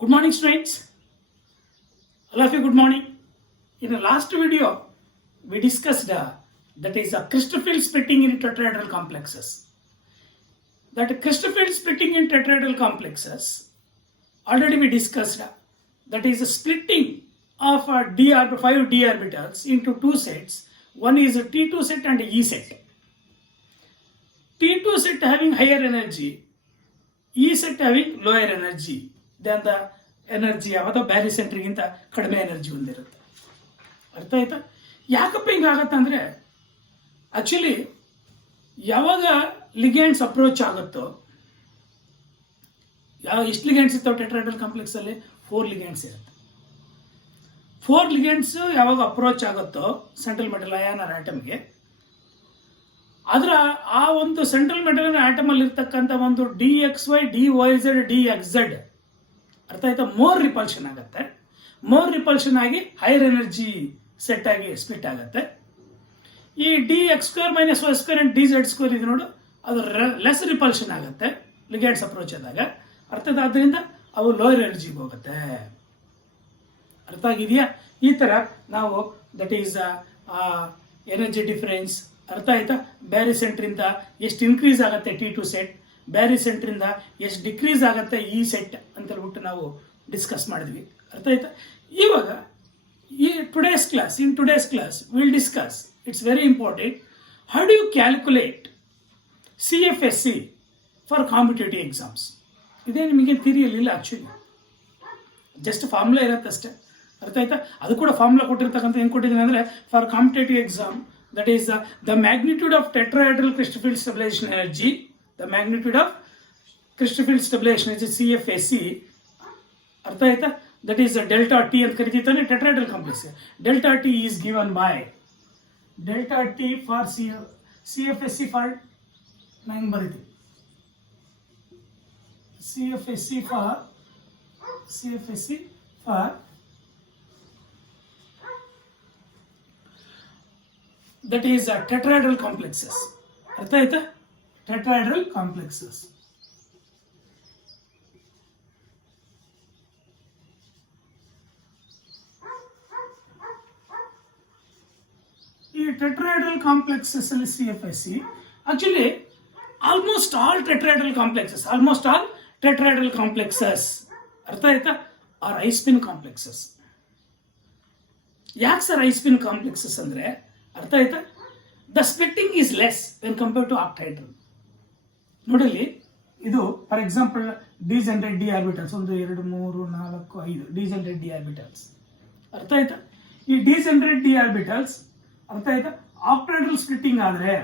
Good morning, students. All of you, good morning. In the last video, we discussed that is a Christoffel splitting in tetrahedral complexes. That Christoffel splitting in tetrahedral complexes, already we discussed that is a splitting of a five d orbitals into two sets. One is a T2 set and E set. T2 set having higher energy, E set having lower energy than the energy ಯಾವುದೋ ಬ್ಯಾರಿ ಸೆಂಟ್ರಿಗಿಂತ ಕಡಿಮೆ energy ಹೊಂದಿರುತ್ತೆ. ಅರ್ಥ ಆಯ್ತಾ? ಯಾಕಪ್ಪ ಹಿಂಗಾಗತ್ತೆ ಅಂದರೆ, actually ಯಾವಾಗ ligands approach ಆಗುತ್ತೋ, ಎಷ್ಟು ಲಿಗ್ಯಾಂಡ್ಸ್ ಇರ್ತಾವೆ ಟೆಟ್ರಾಹೆಡ್ರಲ್ ಕಾಂಪ್ಲೆಕ್ಸಲ್ಲಿ? 4 ಲಿಗ್ಯಾಂಡ್ಸ್ ಇರುತ್ತೆ. 4 ಲಿಗ್ಯಾಂಡ್ಸ್ ಯಾವಾಗ ಅಪ್ರೋಚ್ ಆಗುತ್ತೋ ಸೆಂಟ್ರಲ್ ಮೆಟಲ್ ಅಯಾನ್ ಆಟಮ್ಗೆ, ಅದರ ಆ ಒಂದು ಸೆಂಟ್ರಲ್ ಮೆಟಲ್ ಆಟಮಲ್ಲಿ ಇರ್ತಕ್ಕಂಥ ಒಂದು DXY, DYZ, DXZ ಅರ್ಥ ಆಯ್ತಾ, ಮೋರ್ ರಿಪಲ್ಷನ್ ಆಗುತ್ತೆ. ಮೋರ್ ರಿಪಲ್ಷನ್ ಆಗಿ ಹೈಯರ್ ಎನರ್ಜಿ ಸೆಟ್ ಆಗಿ ಸ್ಪ್ಲಿಟ್ ಆಗುತ್ತೆ. ಈ DX² - Y² ಅಂಡ್ DZ² ಇದು ನೋಡು, ಅದು ಲೆಸ್ ರಿಪಲ್ಷನ್ ಆಗುತ್ತೆ ಲಿಗ್ಯಾಂಡ್ಸ್ ಅಪ್ರೋಚ್ ಆದಾಗ. ಅರ್ಥದ ಆದ್ದರಿಂದ ಅವು ಲೋಯರ್ ಎನರ್ಜಿಗೆ ಹೋಗುತ್ತೆ. ಅರ್ಥ ಆಗಿದೆಯಾ? ಈ ಥರ ನಾವು ದಟ್ ಈಸ್ ಎನರ್ಜಿ ಡಿಫರೆನ್ಸ್. ಅರ್ಥ ಆಯ್ತಾ? ಬ್ಯಾರಿ ಸೆಂಟ್ರಿಂದ ಎಷ್ಟು ಇನ್ಕ್ರೀಸ್ ಆಗುತ್ತೆ T2 ಸೆಟ್, ಬ್ಯಾರಿ ಸೆಂಟ್ರಿಂದ ಎಷ್ಟು ಡಿಕ್ರೀಸ್ ಆಗುತ್ತೆ ಈ ಸೆಟ್ ಅಂತ ಹೇಳ್ಬಿಟ್ಟು ನಾವು ಡಿಸ್ಕಸ್ ಮಾಡಿದ್ವಿ. ಅರ್ಥ ಆಯ್ತಾ? ಇವಾಗ in today's class will discuss, it's very important, how do you calculate CFSE for competitive exams. ಇದೇ ನಿಮಗೆ ಥಿಯರಿಯಲ್ಲಿಲ್ಲ, ಆ್ಯಕ್ಚುಲಿ ಜಸ್ಟ್ ಫಾರ್ಮುಲಾ ಇರುತ್ತೆ ಅಷ್ಟೇ. ಅರ್ಥ ಆಯ್ತಾ? ಅದು ಕೂಡ ಫಾರ್ಮುಲಾ ಕೊಟ್ಟಿರ್ತಕ್ಕಂಥ ಏನು ಕೊಟ್ಟಿದ್ದೀನಿ ಅಂದರೆ, for competitive exam that is the magnitude of tetrahedral Christoffel stabilization energy, the magnitude of Christoffel stabilization energy CFSE. ಅರ್ಥ ಆಯ್ತಾ? that is delta T ಅಂತ ಕರಿತೀವಿ tetrahedral complex. delta T is given by delta T for CFSE for ನಾನು ಬರೀತೀನಿ CFSE for that is tetrahedral complexes. ಅರ್ಥ ಆಯ್ತಾ? tetrahedral complexes. ಈ tetrahedral complexes ಅಲ್ಲಿ CFSE actually almost all tetrahedral complexes ಅರ್ಥ ಆಯ್ತಾ ಆರ್ ಐಸ್ಪಿನ್ ಕಾಂಪ್ಲೆಕ್ಸಸ್. ಯಾಕೆ sir high spin complexes ಅಂದರೆ, ಅರ್ಥ ಆಯ್ತಾ, the splitting is less when compare to octahedral. ನೋಡಿಲ್ಲಿ ಇದು for example degenerate d orbitals 1 2 3 4 5 degenerate d orbitals. ಅರ್ಥ ಆಯ್ತಾ? ಈ ಡಿಜನರೇಟ್ ಡಿ ಆರ್ಬಿಟಲ್ಸ್ ಅರ್ಥ ಆಯ್ತಾ, ಆಕ್ಟಹೆಡ್ರಲ್ ಸ್ಪ್ಲಿಟ್ಟಿಂಗ್ ಆದರೆ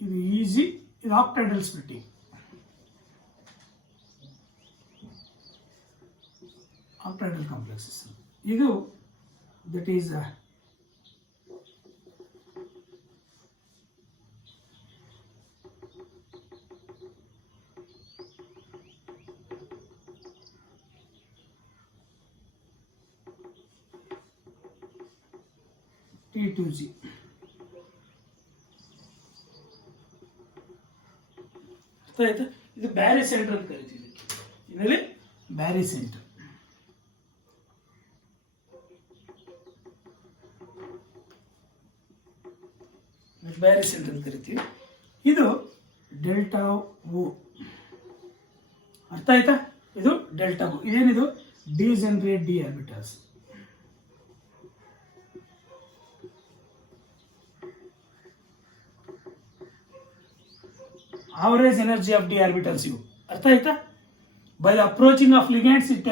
ಇದು ಈಸಿ, ಇದು ಆಕ್ಟಹೆಡ್ರಲ್ ಸ್ಪ್ಲಿಟ್ಟಿಂಗ್. ಆಕ್ಟಹೆಡ್ರಲ್ ಕಾಂಪ್ಲೆಕ್ಸಸ್ ಇದು ದಟ್ ಈಸ್ T2G. ಆಯ್ತಾ? ಇದು ಬ್ಯಾರಿ ಸೆಂಟರ್ ಅಂತ ಕರಿತೀವಿ. ಇದರಲ್ಲಿ ಬ್ಯಾರಿ ಸೆಂಟರ್. ಬ್ಯಾರಿ ಸೆಂಟರ್ ಅಂತ ಕರಿತೀವಿ. ಇದು ಡೆಲ್ಟಾ ಓ. ಅರ್ಥ ಆಯ್ತಾ? ಇದು ಡೆಲ್ಟಾ ಓ. ಇದೇನಿದು degenerate d orbitals. average energy of d orbitals ಇವು. ಅರ್ಥ ಆಯ್ತಾ? by the approaching of ligands it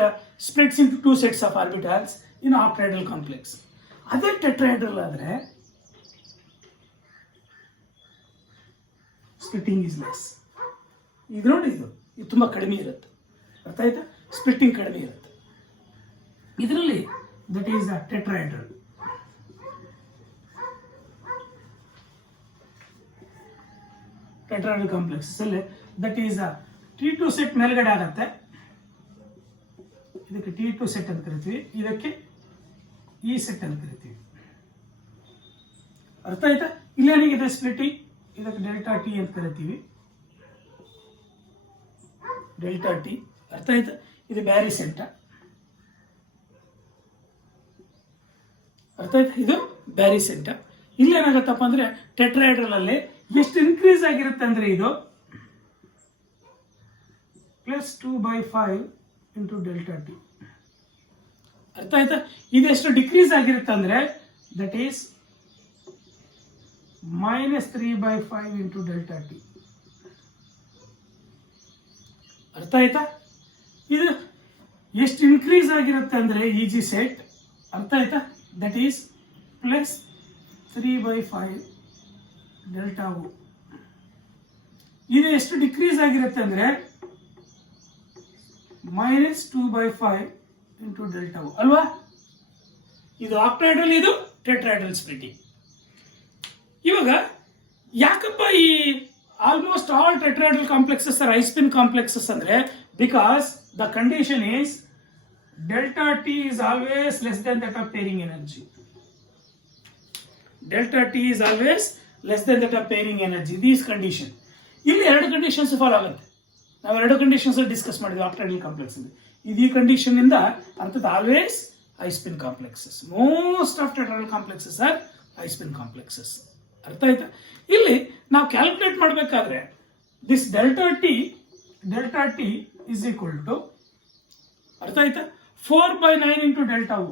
splits into two sets of orbitals in octahedral complex. ಅದೇ ಟೆಟ್ರಾಹೆಡ್ರಲ್ ಆದರೆ ಸ್ಪ್ಲಿಟ್ಟಿಂಗ್ ಇಸ್ ಲೆಸ್. ಇದು ನೋಡಿ, ಇದು ತುಂಬ ಕಡಿಮೆ ಇರುತ್ತೆ. ಅರ್ಥ ಆಯ್ತಾ? ಸ್ಪ್ಲಿಟ್ಟಿಂಗ್ ಕಡಿಮೆ ಇರುತ್ತೆ ಇದರಲ್ಲಿ. That is tetrahedral. Tetrahedral complexes ಅಲ್ಲಿ ದಟ್ ಈಸ್ T2 ಸೆಟ್ ಮೇಲ್ಗಡೆ ಆಗುತ್ತೆ, ಇದಕ್ಕೆ T2 ಸೆಟ್ ಅಂತ ಕರಿತೀವಿ. ಇದಕ್ಕೆ ಈ ಸೆಟ್ ಅಂತ ಕರಿತೀವಿ. ಅರ್ಥ ಆಯ್ತಾ? ಇಲ್ಲೇನಿಗಿದೆ ಸ್ಪ್ಲಿಟಿಂಗ್, ಇದಕ್ಕೆ ಡೆಲ್ಟಾ ಟಿ ಅಂತ ಕರಿತೀವಿ. ಡೆಲ್ಟಾ ಟಿ ಅರ್ಥ ಆಯ್ತಾ? ಇದು ಬ್ಯಾರಿ ಸೆಂಟ. ಅರ್ಥ ಆಯ್ತಾ? ಇದು ಬ್ಯಾರಿ ಸೆಂಟ. ಇಲ್ಲೇನಾಗತ್ತಪ್ಪ ಅಂದ್ರೆ ಟೆಟ್ರಾಹೆಡ್ರಲ್ ಅಲ್ಲಿ ಎಷ್ಟು ಇನ್ಕ್ರೀಸ್ ಆಗಿರುತ್ತೆ ಅಂದ್ರೆ ಇದು +2/5 ಇಂಟು ಡೆಲ್ಟಾ ಟಿ. ಅರ್ಥ ಆಯ್ತಾ? ಇದೆಷ್ಟು ಡಿಕ್ರೀಸ್ ಆಗಿರುತ್ತೆ ಅಂದ್ರೆ that is -3/5 into delta T. ಅರ್ಥ ಆಯ್ತಾ? ಇದು ಎಷ್ಟು ಇನ್ಕ್ರೀಸ್ ಆಗಿರುತ್ತೆ ಅಂದ್ರೆ ಇ.ಜಿ ಸೆಟ್. ಅರ್ಥ ಆಯ್ತಾ? ದಟ್ ಈಸ್ +3/5 ಡೆಲ್ಟಾ ಓ. ಇದು ಎಷ್ಟು ಡಿಕ್ರೀಸ್ ಆಗಿರುತ್ತೆ ಅಂದ್ರೆ -2/5 ಇಂಟು ಡೆಲ್ಟಾ ಓ ಅಲ್ವಾ? ಇದು ಆಕ್ಟಾಹೆಡ್ರಲ್, ಇದು ಟೆಟ್ರಾಹೆಡ್ರಲ್ ಸ್ಪ್ಲಿಟಿಂಗ್. ಇವಾಗ ಯಾಕಪ್ಪ ಈ almost all tetrahedral complexes are high spin complexes ಅಂದ್ರೆ because the condition is delta T is always less than that of pairing energy. Delta T is always less than that of pairing energy. These condition. ಇಲ್ಲಿ ಎರಡು conditions follow ಆಗುತ್ತೆ. ನಾವು ಎರಡು conditions discuss ಮಾಡಿದ್ವಿ octahedral complex ಅಲ್ಲಿ. ಇದು ಈ condition ಇಂದ ಅರ್ಥಾತ್ always high spin complexes. Most of tetrahedral complexes are high spin complexes. ಅರ್ಥ ಆಯ್ತಾ? ಇಲ್ಲಿ ನಾವು ಕ್ಯಾಲ್ಕುಲೇಟ್ ಮಾಡಬೇಕಾದ್ರೆ this delta T is equal to ಅರ್ಥ ಆಯ್ತಾ 4/9 into delta O.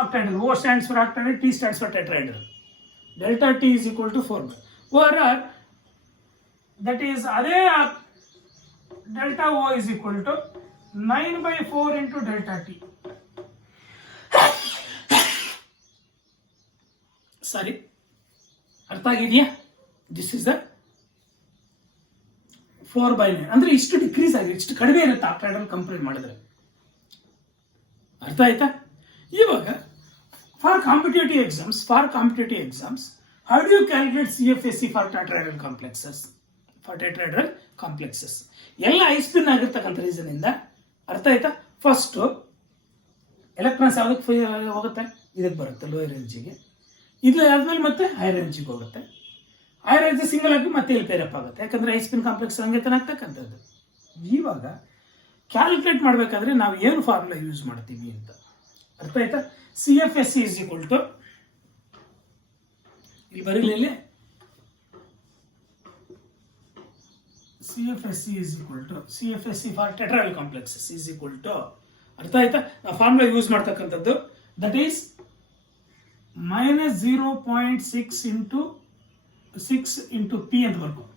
octahedral. O stands for octahedral, T stands for tetrahedral. Delta T is equal to 4. Or that is ಅದೇ delta O is equal to 9/4 into delta T. Sorry, ಅರ್ಥ ಆಗಿದೆಯಾ? This is the 4/9 ಅಂದ್ರೆ ಇಷ್ಟು decrease ಆಗಿದೆ, ಇಷ್ಟು ಕಡಿಮೆ ಇರುತ್ತೆ octahedral compare ಮಾಡಿದ್ರೆ. ಅರ್ಥ ಆಯ್ತಾ? ಇವಾಗ for competitive exams how do you calculate CFSE for tetrahedral complexes? ಎಲ್ಲ ಐಸ್ಪಿನ್ ಆಗಿರ್ತಕ್ಕಂಥ ರೀಸನ್ ಇಂದ ಅರ್ಥ ಆಯ್ತಾ? ಫಸ್ಟ್ ಎಲೆಕ್ಟ್ರಾನ್ಸ್ ಯಾವ್ದಕ್ಕೆ ಹೋಗುತ್ತೆ? ಇದಕ್ಕೆ ಬರುತ್ತೆ ಲೋಯರ್ ಎನರ್ಜಿಗೆ. ಇದು ಆದ್ಮೇಲೆ ಮತ್ತೆ ಹೈಯರ್ ಎನರ್ಜಿಗೆ ಹೋಗುತ್ತೆ. ಹೈಯರ್ ಎನರ್ಜಿ ಸಿಂಗಲ್ ಆಗಿ ಮತ್ತೆ ಇಲ್ಲಿ ಪೇರಪ್ ಆಗುತ್ತೆ, ಯಾಕಂದ್ರೆ ಐಸ್ಪಿನ್ ಕಾಂಪ್ಲೆಕ್ಸ್ ಹಂಗೆ ಆಗ್ತಕ್ಕಂಥದ್ದು. ಇವಾಗ ಕ್ಯಾಲ್ಕುಲೇಟ್ ಮಾಡಬೇಕಾದ್ರೆ ನಾವು ಏನು ಫಾರ್ಮುಲಾ ಯೂಸ್ ಮಾಡ್ತೀವಿ ಅಂತ ಅರ್ಥ ಆಯ್ತಾ? CFSE is equal to ಇಲ್ಲಿ ಬರೀಲಿ CFSE for tetrahedral complexes is equal to ಅರ್ಥ ಆಯ್ತಾ? ನಾವು ಫಾರ್ಮುಲಾ ಯೂಸ್ ಮಾಡ್ತಕ್ಕಂಥದ್ದು ದಟ್ ಈಸ್ -0.6 ಇಂಟು ಪಿ ಅಂತ ಬರ್ಬೋದು.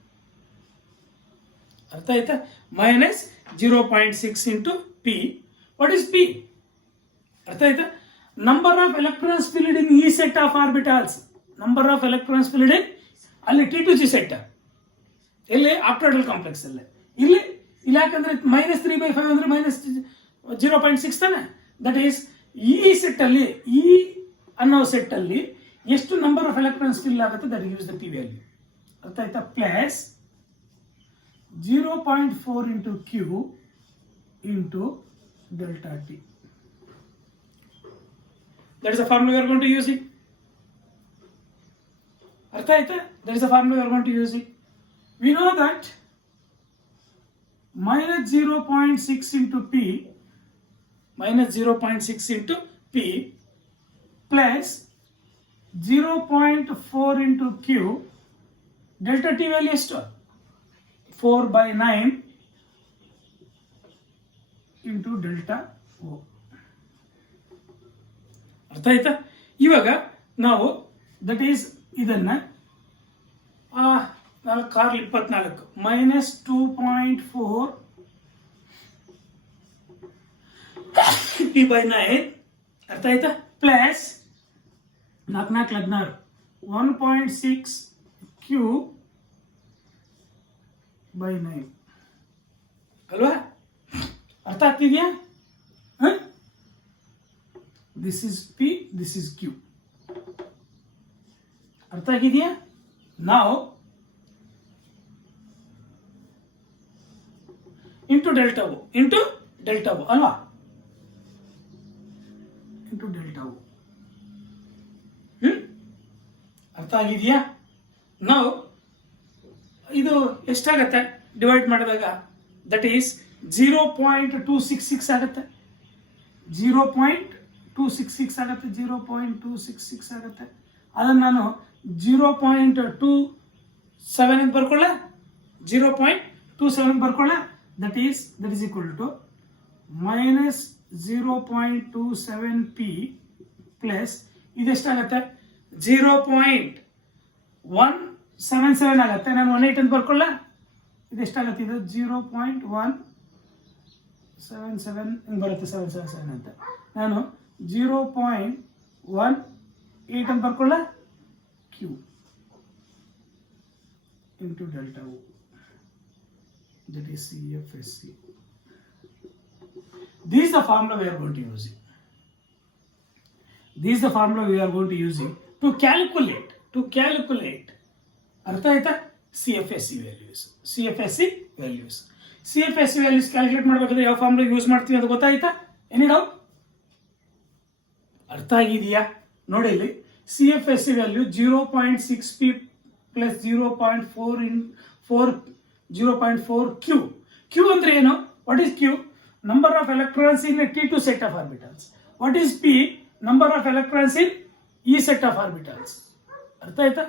ಅರ್ಥ ಆಯ್ತಾ? -0.6 into P. What is P? ಅರ್ಥ ಆಯ್ತಾ? Number of electrons filled in ಈ set of orbitals. Number of electrons filled in ಅಲ್ಲಿ T2G ಸೆಟ್ ಎಲ್ಲಿ ಆಕ್ಟಾಹೆಡ್ರಲ್ ಕಾಂಪ್ಲೆಕ್ಸ್ ಅಲ್ಲೇ. ಇಲ್ಲಿ ಯಾಕಂದ್ರೆ -3/5 ಅಂದ್ರೆ -0.6 ತಾನೆ. ದಟ್ ಈಸ್ ಈ ಸೆಟ್ ಅಲ್ಲಿ ಈ ಅನ್ನೋ ಸೆಟ್ ಅಲ್ಲಿ ಎಷ್ಟು ನಂಬರ್ ಆಫ್ ಎಲೆಕ್ಟ್ರಾನ್ಸ್ ಫಿಲ್ ಆಗುತ್ತೆ that gives the P value. ಅರ್ಥ ಆಯ್ತಾ? Plus 0.4 into Q into delta T. That is the formula we are going to use it. Artha aita? That is the formula we are going to use it. We know that -0.6 into P plus 0.4 into Q. Delta T value is 4/9 into delta O. ಅರ್ಥ ಆಯ್ತಾ? ಇವಾಗ ನಾವು that is ಇದನ್ನ 4/24 -2.4 P/9 ಅರ್ಥ ಆಯ್ತಾ? Plus 4/16 1.6 Q/9 ಅಲ್ವಾ? ಅರ್ಥ ಆಗ್ತಿದ್ಯಾ? This is P, this is Q. ಅರ್ಥ ಆಗಿದೆಯಾ? ನಾವು ಇಂಟು ಡೆಲ್ಟಾ ಓ ಅಲ್ವಾ? ಇಂಟು ಡೆಲ್ಟಾ ಓ. ಅರ್ಥ ಆಗಿದೆಯಾ? ನಾವು ಇದು ಎಷ್ಟಾಗತ್ತೆ ಡಿವೈಡ್ ಮಾಡಿದಾಗ? ದಟ್ ಈಸ್ 0.266 ಆಗುತ್ತೆ. 0.266 ಆಗುತ್ತೆ. 0.266 ಆಗುತ್ತೆ. ಅದನ್ನು ನಾನು 0.27 ಅಂತ ಬರ್ಕೊಳ್ಳ. 0.27 ಬರ್ಕೊಳ್ಳ. That is equal to minus 0.27p plus ಇದೆಷ್ಟಾಗತ್ತೆ? 0.177 ಆಗುತ್ತೆ. ನಾನು 18 ಅಂತ ಬರ್ಕೊಳ್ಳ. ಇದೆಷ್ಟಾಗತ್ತೆ? ಇದು 0.177 ಹಿಂಗೆ ಬರುತ್ತೆ. 777 ಅಂತ ನಾನು 0.18 ಅಂತ ಬರ್ಕೊಳ್ಳ. Q into delta O. That is CFSC. This is the formula we are going to use. This is the formula we are going to use to calculate. ಅರ್ಥ ಆಯ್ತಾ? CFSC values. CFSC values calculate ಮಾಡಬೇಕಾದ್ರೆ ಯಾವ formula use ಮಾಡ್ತೀವಿ ಅಂತ ಗೊತ್ತಾಯ್ತಾ? Any doubt? ಅರ್ಥ ಆಗಿದೆಯಾ? ನೋಡಿ ಇಲ್ಲಿ CFSC value 0.6p plus 0.4 Q ಅಂದ್ರೆ ಏನು? What is Q? Number of electrons in a T2 set of orbitals. What is P? Number of electrons in E set of orbitals. ಅರ್ಥ ಆಯ್ತಾ?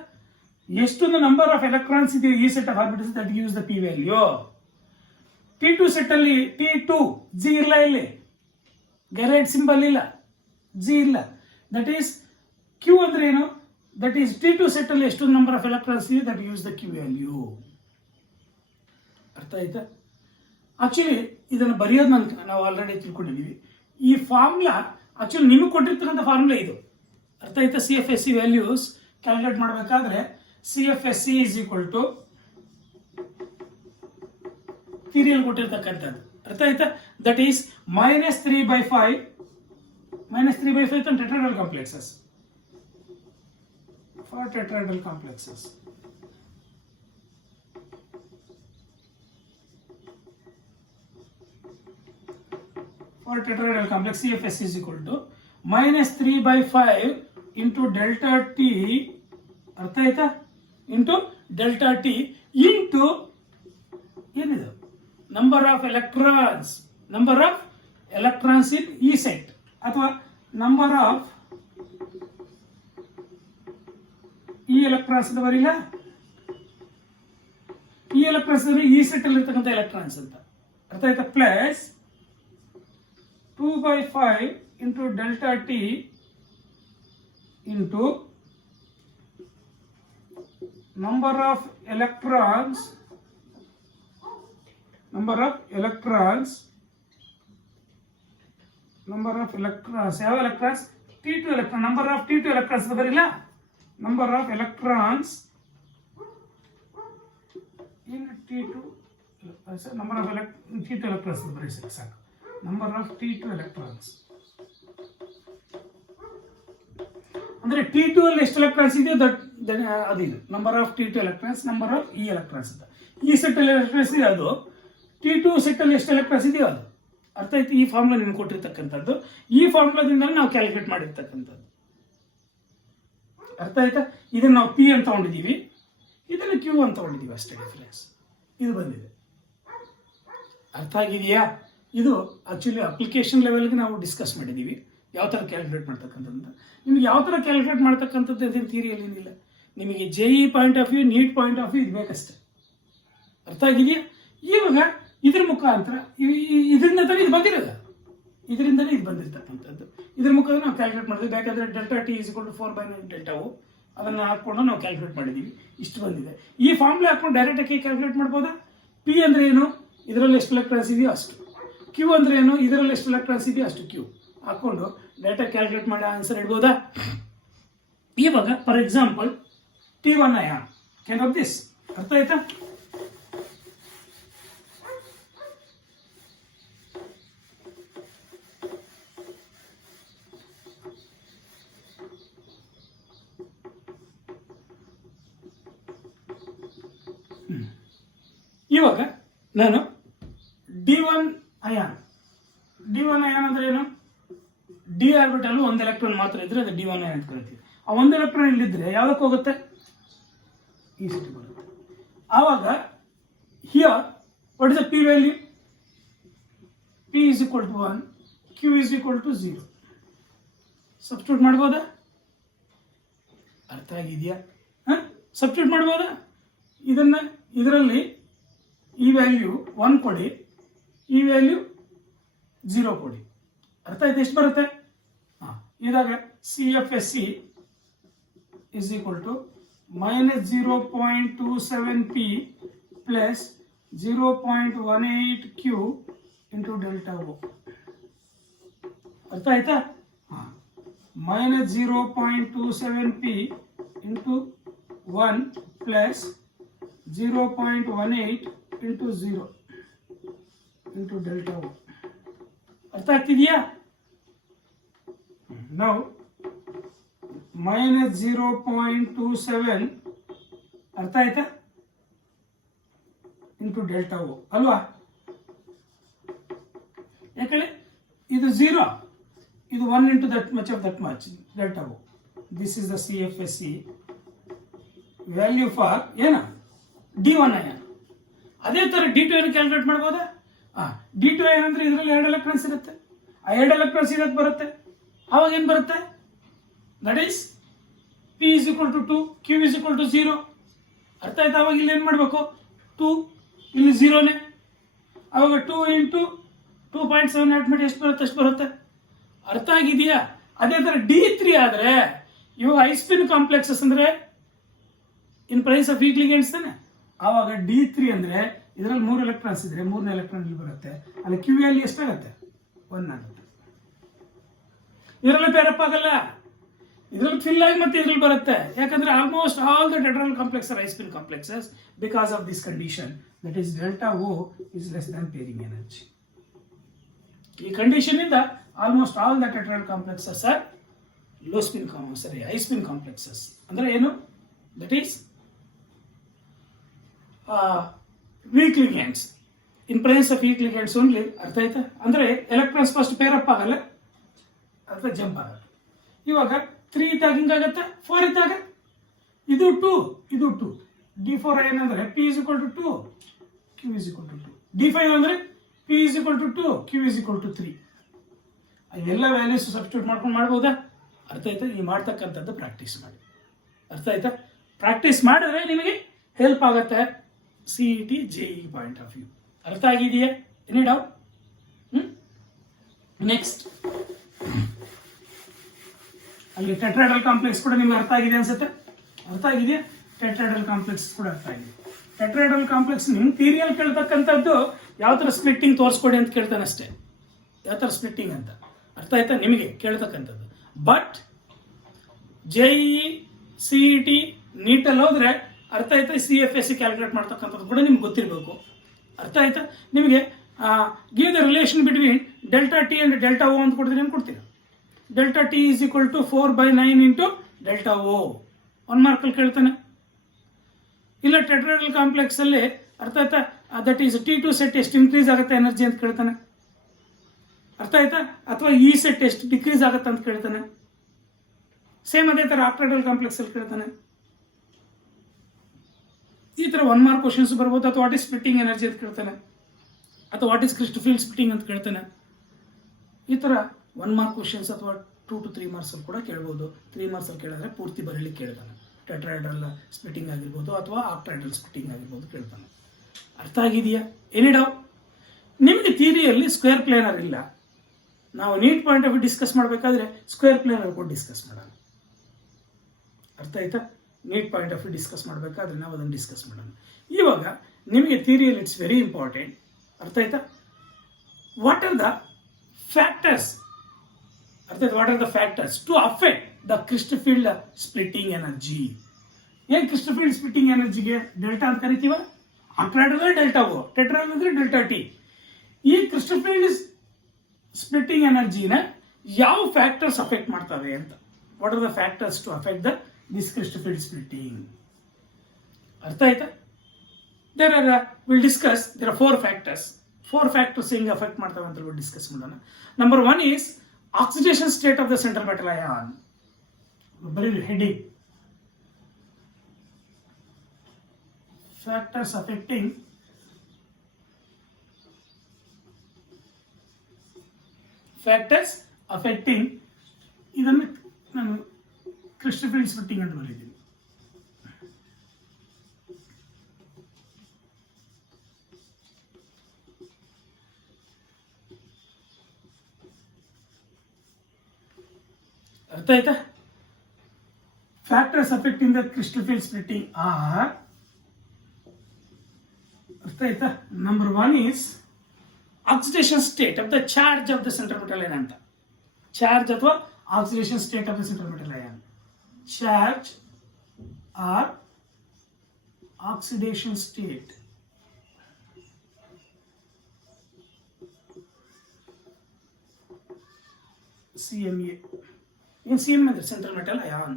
ಎಷ್ಟೊಂದು ನಂಬರ್ ಆಫ್ ಎಲೆಕ್ಟ್ರಾನ್ಸ್ ಇದೆ ಈ set of orbitals, that gives the P value. T2 set ಅಲ್ಲಿ T2 G ಇಲ್ಲ, ಇಲ್ಲಿ ಗೆರೆಡ್ symbol ಇಲ್ಲ, G ಇಲ್ಲ. ದಟ್ ಈಸ್ Q ಅಂದ್ರೆ ಏನು? ದಟ್ ಈಸ್ T2 ಸೆಟ್ ಅಲ್ಲಿ ಎಷ್ಟೊಂದು ನಂಬರ್ ಆಫ್ ಎಲೆಕ್ಟ್ರಾನ್ಸ್ ಇದೆ, that gives the Q value. ಅರ್ಥ ಆಯ್ತಾ? ಆಕ್ಚುಲಿ ಇದನ್ನು ಬರೆಯೋದು ನಾವು ಆಲ್ರೆಡಿ ತಿಳ್ಕೊಂಡಿದ್ದೀವಿ. ಈ ಫಾರ್ಮುಲಾ ಆಕ್ಚುಲಿ ನಿಮಗೆ ಕೊಟ್ಟಿರ್ತಕ್ಕಂಥ ಫಾರ್ಮುಲಾ ಇದು. ಅರ್ಥ ಆಯ್ತಾ? CFSC ವ್ಯಾಲ್ಯೂಸ್ ಕ್ಯಾಲ್ಕುಲೇಟ್ ಮಾಡಬೇಕಾದ್ರೆ CFSC ಈಸ್ ಈಕ್ವಲ್ ಟು ಥಿಯರಿಯಲ್ಲಿ ಕೊಟ್ಟಿರ್ತಕ್ಕಂಥದ್ದು. ಅರ್ಥ ಆಯ್ತಾ? That is -3/5 tetrahedral complexes. For tetrahedral complexes for tetrahedral complex, CFSC is equal to -3/5 into delta T. ಅರ್ಥ ಆಯ್ತಾ? ಇಂಟು ಡೆಲ್ಟಾ ಟಿ ಇಂಟು ಏನಿದೆ? Number of electrons in E set, ಅಥವಾ number of E electrons ಅಂತ ಬರೀಲ್ಲ. E electrons ಅಂದ್ರೆ E set ಅಲ್ಲಿ ಇರ್ತಕ್ಕಂಥ electrons ಅಂತ. ಅರ್ಥ ಆಯ್ತಾ? Plus 2/5 into delta T into number of electrons ಯಾವ electrons? T2 electron. number of T2 electrons ಅಂತ ಬರಿಲ್ಲ. number of electrons in T2 number of T2 electrons ಅಂತ ಬರೀ ಸಾಕು. ನಂಬರ್ ಆಫ್ T2 ಎಲೆಕ್ಟ್ರಾನ್ಸ್ ಅಂದ್ರೆ T2 ಅಲ್ಲಿ ಎಷ್ಟು ಎಲೆಕ್ಟ್ರಾನ್ಸ್ ಇದೆಯೋ ಅದಿದು number of T2 electrons, number of E electrons ಅಂತ. ಈ ಸೆಟ್ ಅಲ್ಲಿ ಎಲೆಕ್ಟ್ರಾನ್ಸ್ ಇದೆ ಅದು, T2 ಸೆಟ್ ಅಲ್ಲಿ ಎಷ್ಟು ಎಲೆಕ್ಟ್ರಾನ್ಸ್ ಇದೆಯೋ ಅದು. ಅರ್ಥ ಆಯ್ತು? ಈ ಫಾರ್ಮುಲಾ ನಿಮ್ಗೆ ಕೊಟ್ಟಿರ್ತಕ್ಕಂಥದ್ದು, ಈ ಫಾರ್ಮುಲಾದಿಂದ ನಾವು ಕ್ಯಾಲ್ಕುಲೇಟ್ ಮಾಡಿರ್ತಕ್ಕಂಥದ್ದು. ಅರ್ಥ ಆಯ್ತಾ? ಇದನ್ನ ನಾವು P ಅಂತ ತಗೊಂಡಿದ್ದೀವಿ, ಇದನ್ನು Q ಅಂತ ತಗೊಂಡಿದ್ದೀವಿ, ಅಷ್ಟೇ ಡಿಫರೆನ್ಸ್. ಇದು ಬಂದಿದೆ. ಅರ್ಥ ಆಗಿದೆಯಾ? ಇದು ಆಕ್ಚುಲಿ ಅಪ್ಲಿಕೇಶನ್ ಲೆವೆಲ್ಗೆ ನಾವು ಡಿಸ್ಕಸ್ ಮಾಡಿದ್ದೀವಿ, ಯಾವ ಥರ ಕ್ಯಾಲ್ಕುಲೇಟ್ ಮಾಡ್ತಕ್ಕಂಥದ್ದು. ನಿಮ್ಗೆ ಯಾವ ಥರ ಕ್ಯಾಲ್ಕುಲೇಟ್ ಮಾಡ್ತಕ್ಕಂಥದ್ದು ಅದೇನು ಥಿಯರಿಯಲ್ಲಿ ಏನಿಲ್ಲ. ನಿಮಗೆ JEE point of view, NEET point of view ಇದು ಬೇಕಷ್ಟೆ. ಅರ್ಥ ಆಗಿದೆಯಾ? ಇವಾಗ ಇದ್ರ ಮುಖಾಂತರ ಇದರಿಂದ ಇದು ಬಂದಿರೋದು, ಇದರಿಂದಲೇ ಇದು ಬಂದಿರ್ತಕ್ಕಂಥದ್ದು. ಇದ್ರ ಮುಖಾಂತರ ನಾವು ಕ್ಯಾಲ್ಕುಲೇಟ್ ಮಾಡಿದ್ವಿ. ಬೇಕಾದರೆ ಡೆಲ್ಟಾ T = 4/9 ಡೆಲ್ಟಾ ಓ ಅದನ್ನು ಹಾಕ್ಕೊಂಡು ನಾವು ಕ್ಯಾಲ್ಕುಲೇಟ್ ಮಾಡಿದ್ದೀವಿ. ಇಷ್ಟು ಬಂದಿದೆ. ಈ ಫಾರ್ಮುಲಾ ಹಾಕ್ಕೊಂಡು ಡೈರೆಕ್ಟಾಗಿ ಕ್ಯಾಲ್ಕುಲೇಟ್ ಮಾಡ್ಬೋದಾ? P ಅಂದರೆ ಏನು? ಇದರಲ್ಲಿ ಎಷ್ಟು ಎಲೆಕ್ಟ್ರಾನ್ಸ್ ಇದೆಯೋ ಅಷ್ಟು. Q ಅಂದ್ರೆ ಏನು? ಇದರಲ್ಲಿ ಎಷ್ಟು ಎಲೆಕ್ಟ್ರಾನ್ಸ್ ಇದೆಯೋ ಅಷ್ಟು Q ಹಾಕೊಂಡು ಡೇಟಾ ಕ್ಯಾಲ್ಕುಲೇಟ್ ಮಾಡಿ ಆನ್ಸರ್ ಇಡ್ಬೋದಾ? ಇವಾಗ for example T1 ion can of this. ಅರ್ಥ ಆಯ್ತಾ? ಇವಾಗ ನಾನು D1 ಅಯಾನ್ ಅಂದ್ರೆ ಏನು? ಡಿ ಆರ್ಬಿಟಲ್ ಒಂದು ಎಲೆಕ್ಟ್ರಾನ್ ಮಾತ್ರ ಇದ್ರೆ ಅದು D1 ಅಂತ ಕರಿತೀವಿ. ಆ ಒಂದು ಎಲೆಕ್ಟ್ರಾನ್ ಇಲ್ಲಿದ್ರೆ ಯಾವ್ದಕ್ಕೆ ಹೋಗುತ್ತೆ, ಈ ಸಿಟಿ ಬರುತ್ತೆ. ಆವಾಗ here what is the P value, P is equal to 1, Q is equal to 0. Substitute ಮಾಡ್ಬೋದಾ, ಅರ್ಥ ಆಗಿದೆಯಾ? ಸಬ್ಸ್ಟಿಟ್ಯೂಟ್ ಮಾಡ್ಬೋದಾ? ಇದರಲ್ಲಿ ಈ ವ್ಯಾಲ್ಯೂ 1 ಕೊಡಿ, ಈ ವ್ಯಾಲ್ಯೂ 0 ಕೊಡಿ. ಅರ್ಥ ಆಯ್ತು? ಎಷ್ಟು ಬರುತ್ತೆ? ಇದಾಗ CFSE is equal to minus 0.27P plus 0.18Q into delta O. ಅರ್ಥ ಆಯ್ತಾ? minus 0.27P into 1 plus 0.18 into 0 into delta O. ಅರ್ಥ ಆಗ್ತಿದೆಯಾ? now minus 0.27 ಅರ್ಥ ಆಯ್ತಾ into delta O ಅಲ್ವಾ? ಯಾಕಂದ್ರೆ ಇದು 0, ಇದು 1 into that much of that much delta O. this is the CFSE value for ಏನು D1 ಅಯ್ಯ. ಅದೇ ತರ D2 ಅನ್ನು ಕ್ಯಾಲ್ಕುಲೇಟ್ ಮಾಡ್ಬೋದಾ? D2 ಏನಂದ್ರೆ ಇದರಲ್ಲಿ 2 ಎಲೆಕ್ಟ್ರಾನ್ಸ್ ಇರುತ್ತೆ, ಆ 2 ಎಲೆಕ್ಟ್ರಾನ್ಸ್ ಇದಕ್ಕೆ ಬರುತ್ತೆ. ಆವಾಗ ಏನು ಬರುತ್ತೆ, that is P is equal to 2, Q is equal to 0. ಅರ್ಥ ಆಯ್ತು? ಅವಾಗ ಇಲ್ಲಿ ಏನು ಮಾಡಬೇಕು, 2 ಇಲ್ಲಿ 0ನೇ, ಅವಾಗ 2 into 2.7 ಆಟ್ಮೆಟ್ ಎಷ್ಟು ಬರುತ್ತೆ ಅಷ್ಟು ಬರುತ್ತೆ. ಅರ್ಥ ಆಗಿದೆಯಾ? ಅದೇ ಥರ D3 ಆದರೆ ಇವಾಗ ಐಸ್ಪಿನ್ ಕಾಂಪ್ಲೆಕ್ಸಸ್ ಅಂದರೆ in price of weak ligands ತಾನೆ. ಆವಾಗ D3 ಅಂದರೆ ಇದರಲ್ಲಿ 3 ಎಲೆಕ್ಟ್ರಾನ್ಸ್ ಇದ್ರೆ 3ನೇ ಎಲೆಕ್ಟ್ರಾನ್ ಇಲ್ಲಿ ಬರುತ್ತೆ, ಅಲ್ಲಿ Q ಅಲ್ಲಿ ಎಷ್ಟಾಗುತ್ತೆ, 1 ಆಗುತ್ತೆ. ಇದರಲ್ಲಿ ಪೇರಪ್ ಆಗಲ್ಲ, ಇದರಲ್ಲಿ ಫಿಲ್ ಆಗಿ ಮತ್ತೆ ಇದ್ರಲ್ಲಿ ಬರುತ್ತೆ. ಯಾಕಂದ್ರೆ almost all the tetrahedral complex are high spin complexes because of this condition, that is delta O is less than pairing energy. ಈ ಕಂಡೀಷನ್ ಇಂದ almost all the tetrahedral complexes are low spin high spin complexes. ಅಂದ್ರೆ ಏನು, that is weak ligands in presence of weak ligands only. ಅರ್ಥ ಆಯ್ತಾ? ಅಂದ್ರೆ electrons first ಪೇರಪ್ ಆಗಲ್ಲ ಅಥವಾ jump ಆಗಲ್ಲ. ಇವಾಗ 3 ಇದ್ದಾಗ ಹಿಂಗಾಗತ್ತೆ, 4 ಇದ್ದಾಗ ಇದು 2 ಇದು 2. D4 ಏನಂದ್ರೆ P is equal to 2, Q is equal to 2. D5 ಅಂದ್ರೆ P is equal to 2, Q is equal to 3. ಇವೆಲ್ಲ ವ್ಯಾಲ್ಯೂಸ್ ಸಬ್ಸ್ಟಿಟ್ಯೂಟ್ ಮಾಡ್ಕೊಂಡು ಮಾಡ್ಬೋದಾ? ಅರ್ಥ ಆಯ್ತಾ? ನೀವು ಮಾಡ್ತಕ್ಕಂಥದ್ದು ಪ್ರಾಕ್ಟೀಸ್ ಮಾಡಿ. ಅರ್ಥ ಆಯ್ತಾ? ಪ್ರಾಕ್ಟೀಸ್ ಮಾಡಿದ್ರೆ ನಿಮಗೆ ಹೆಲ್ಪ್ ಆಗುತ್ತೆ CET JEE point of view. ಅರ್ಥ ಆಗಿದೆಯಾ? Any doubt? ನೆಕ್ಸ್ಟ್ ಅಲ್ಲಿ ಟೆಟ್ರಾಹೆಡ್ರಲ್ ಕಾಂಪ್ಲೆಕ್ಸ್ ಕೂಡ ನಿಮ್ಗೆ ಅರ್ಥ ಆಗಿದೆ ಅನ್ಸುತ್ತೆ. ಅರ್ಥ ಆಗಿದೆಯಾ? ಟೆಟ್ರಾಹೆಡ್ರಲ್ ಕಾಂಪ್ಲೆಕ್ಸ್ ಕೂಡ ಅರ್ಥ ಆಗಿದೆ. ಟೆಟ್ರಾಹೆಡ್ರಲ್ ಕಾಂಪ್ಲೆಕ್ಸ್ ನಿಮ್ಮ ಥಿಯರಿಯಲ್ಲಿ ಕೇಳ್ತಕ್ಕಂಥದ್ದು ಯಾವ ಥರ ಸ್ಪ್ಲಿಟ್ಟಿಂಗ್ ತೋರಿಸ್ಕೊಡಿ ಅಂತ ಕೇಳ್ತಾನೆ ಅಷ್ಟೇ, ಯಾವ ಥರ ಸ್ಪ್ಲಿಟ್ಟಿಂಗ್ ಅಂತ. ಅರ್ಥ ಆಯ್ತಾ? ನಿಮಗೆ ಕೇಳ್ತಕ್ಕಂಥದ್ದು. ಬಟ್ JEE CET ನೀಟಲ್ಲಿ ಹೋದ್ರೆ ಅರ್ಥ ಆಯ್ತಾ, CFSE ಕ್ಯಾಲ್ಕುಲೇಟ್ ಮಾಡ್ತಕ್ಕಂಥದ್ದು ಕೂಡ ನಿಮ್ಗೆ ಗೊತ್ತಿರಬೇಕು. ಅರ್ಥ ಆಯ್ತಾ? ನಿಮಗೆ give the relation between delta T and delta O ಅಂತ ಕೊಡ್ತೀನಿ, ಏನು ಕೊಡ್ತೀರಾ? Delta T is equal to 4/9 into delta O. 1 ಮಾರ್ಕಲ್ಲಿ ಕೇಳ್ತಾನೆ. ಇಲ್ಲ ಟೆಟ್ರಾಹೆಡ್ರಲ್ ಕಾಂಪ್ಲೆಕ್ಸ್ ಅಲ್ಲಿ ಅರ್ಥ ಆಯ್ತಾ, ದಟ್ ಈಸ್ T2 ಸೆಟ್ ಎಷ್ಟು ಇನ್ಕ್ರೀಸ್ ಆಗುತ್ತೆ ಎನರ್ಜಿ ಅಂತ ಕೇಳ್ತಾನೆ. ಅರ್ಥ ಆಯ್ತಾ? ಅಥವಾ ಈ ಸೆಟ್ ಎಷ್ಟು ಡಿಕ್ರೀಸ್ ಆಗುತ್ತೆ ಅಂತ ಕೇಳ್ತಾನೆ. ಸೇಮ್ ಅದೇ ತರ ಆಕ್ಟಾಹೆಡ್ರಲ್ ಕಾಂಪ್ಲೆಕ್ಸ್ ಅಲ್ಲಿ ಕೇಳ್ತಾನೆ. ಈ ತರ 1 ಮಾರ್ಕ್ ಕ್ವಶನ್ಸ್ ಬರ್ಬೋದು. ಅಥವಾ ವಾಟ್ ಇಸ್ ಸ್ಪ್ಲಿಟ್ಟಿಂಗ್ ಎನರ್ಜಿ ಅಂತ ಕೇಳ್ತಾನೆ, ಅಥವಾ ವಾಟ್ ಇಸ್ ಕ್ರಿಸ್ಟೋಫಿಲ್ ಸ್ಪ್ಲಿಟ್ಟಿಂಗ್ ಅಂತ ಕೇಳ್ತಾನೆ. ಈ ತರ 1 ಮಾರ್ಕ್ ಕ್ವಶನ್ಸ್ ಅಥವಾ 2 to 3 ಮಾರ್ಕ್ಸ್ ಕೂಡ ಕೇಳ್ಬೋದು. 3 ಮಾರ್ಕ್ಸ್ ಅಲ್ಲಿ ಕೇಳಿದ್ರೆ ಪೂರ್ತಿ ಬರಲಿಕ್ಕೆ ಕೇಳ್ತಾನೆ. ಟೆಟ್ರಾಹೆಡ್ರಲ್ ಸ್ಪ್ಲಿಟ್ಟಿಂಗ್ ಆಗಿರ್ಬೋದು ಅಥವಾ ಆಕ್ಟಾಹೆಡ್ರಲ್ ಸ್ಪ್ಲಿಟ್ಟಿಂಗ್ ಆಗಿರ್ಬೋದು ಕೇಳ್ತಾನೆ. ಅರ್ಥ ಆಗಿದೆಯಾ? Any doubt? ನಿಮಗೆ ಥಿಯರಿಯಲ್ಲಿ ಸ್ಕ್ವೇರ್ ಪ್ಲೇನರ್ ಇಲ್ಲ, ನಾವು NEET point of view discuss ಮಾಡಬೇಕಾದ್ರೆ ಸ್ಕ್ವೇರ್ ಪ್ಲೇನರ್ ಕೂಡ ಡಿಸ್ಕಸ್ ಮಾಡೋಣ. ಅರ್ಥ ಆಯ್ತಾ? NEET point of view discuss ಮಾಡಬೇಕಾದ್ರೆ ನಾವು ಅದನ್ನು ಡಿಸ್ಕಸ್ ಮಾಡೋಣ. ಇವಾಗ ನಿಮಗೆ ಥಿಯರಿಯಲ್ಲಿ ಇಟ್ಸ್ ವೆರಿ ಇಂಪಾರ್ಟೆಂಟ್. ಅರ್ಥ ಆಯ್ತಾ? ವಾಟ್ ಆರ್ ದ ಫ್ಯಾಕ್ಟರ್ಸ್, ಅರ್ಥ ಆಯ್ತಾ? What are the factors to affect the crystal field splitting energy? ಏನು ಕ್ರಿಸ್ಟೋಫಿಲ್ಡ್ ಸ್ಪ್ಲಿಟ್ಟಿಂಗ್ ಎನರ್ಜಿಗೆ ಡೆಲ್ಟಾ ಅಂತ ಕರಿತೀವ. ಆಕ್ಟಾಹೆಡ್ರಲ್ ಡೆಲ್ಟಾ O, ಟೆಟ್ರಾಹೆಡ್ರಲ್ ಅಂದ್ರೆ ಡೆಲ್ಟಾ T. ಈ ಕ್ರಿಸ್ಟೋಫಿಲ್ಡ್ ಸ್ಪ್ಲಿಟ್ಟಿಂಗ್ ಎನರ್ಜಿನ ಯಾವ ಫ್ಯಾಕ್ಟರ್ಸ್ ಅಫೆಕ್ಟ್ ಮಾಡ್ತವೆ ಅಂತ. What are the factors to affect the this crystal field splitting? ಅರ್ಥ ಆಯ್ತಾ? Will discuss there are 4 factors. 4 factors ಹೆಂಗೆ ಅಫೆಕ್ಟ್ ಮಾಡ್ತವೆ ಅಂತ ಡಿಸ್ಕಸ್ ಮಾಡೋಣ. Number 1 is oxidation state of the central metal ion. Very heading. Factors affecting ಇದನ್ನು ನಾನು Christopher splitting ಅಂತ ಬರೀತೀನಿ. ಅರ್ಥ ಆಯ್ತಾ? Factors affecting the crystal field splitting are, ಅರ್ಥ ಆಯ್ತಾ? Number 1 is oxidation state of the charge of the central metal ion ಅಂತ. Charge ಅಥವಾ oxidation state of the central metal ion. Charge or oxidation state CMA. ಏನು CMA ಅಂದ್ರೆ central metal ion.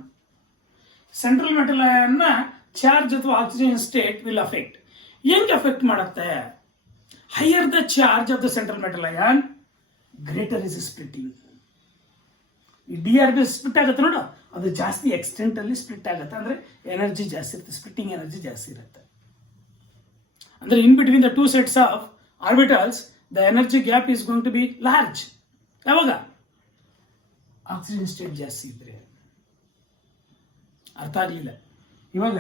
Central metal ion ನ charge ಅಥವಾ oxidation state will affect. ಹೆಂಗೆ affect ಮಾಡುತ್ತೆ? Higher the charge of the central metal ion, greater is splitting. ಈ DRB split ಆಗುತ್ತೆ ನೋಡು, ಅದು ಜಾಸ್ತಿ ಎಕ್ಸ್ಟೆಂಟ್ ಅಲ್ಲಿ ಸ್ಪ್ಲಿಟ್ ಆಗುತ್ತೆ. ಅಂದ್ರೆ ಎನರ್ಜಿ ಜಾಸ್ತಿ ಇರುತ್ತೆ, ಸ್ಪ್ಲಿಟ್ಟಿಂಗ್ ಎನರ್ಜಿ ಜಾಸ್ತಿ ಇರುತ್ತೆ. ಅಂದ್ರೆ in between the 2 sets of orbitals the energy gap is going to be large. ಯಾವಾಗ? ಆಕ್ಸಿಜನ್ ಸ್ಟೇಟ್ ಜಾಸ್ತಿ ಇದ್ರೆ. ಅರ್ಥ ಆಗಲಿಲ್ಲ? ಇವಾಗ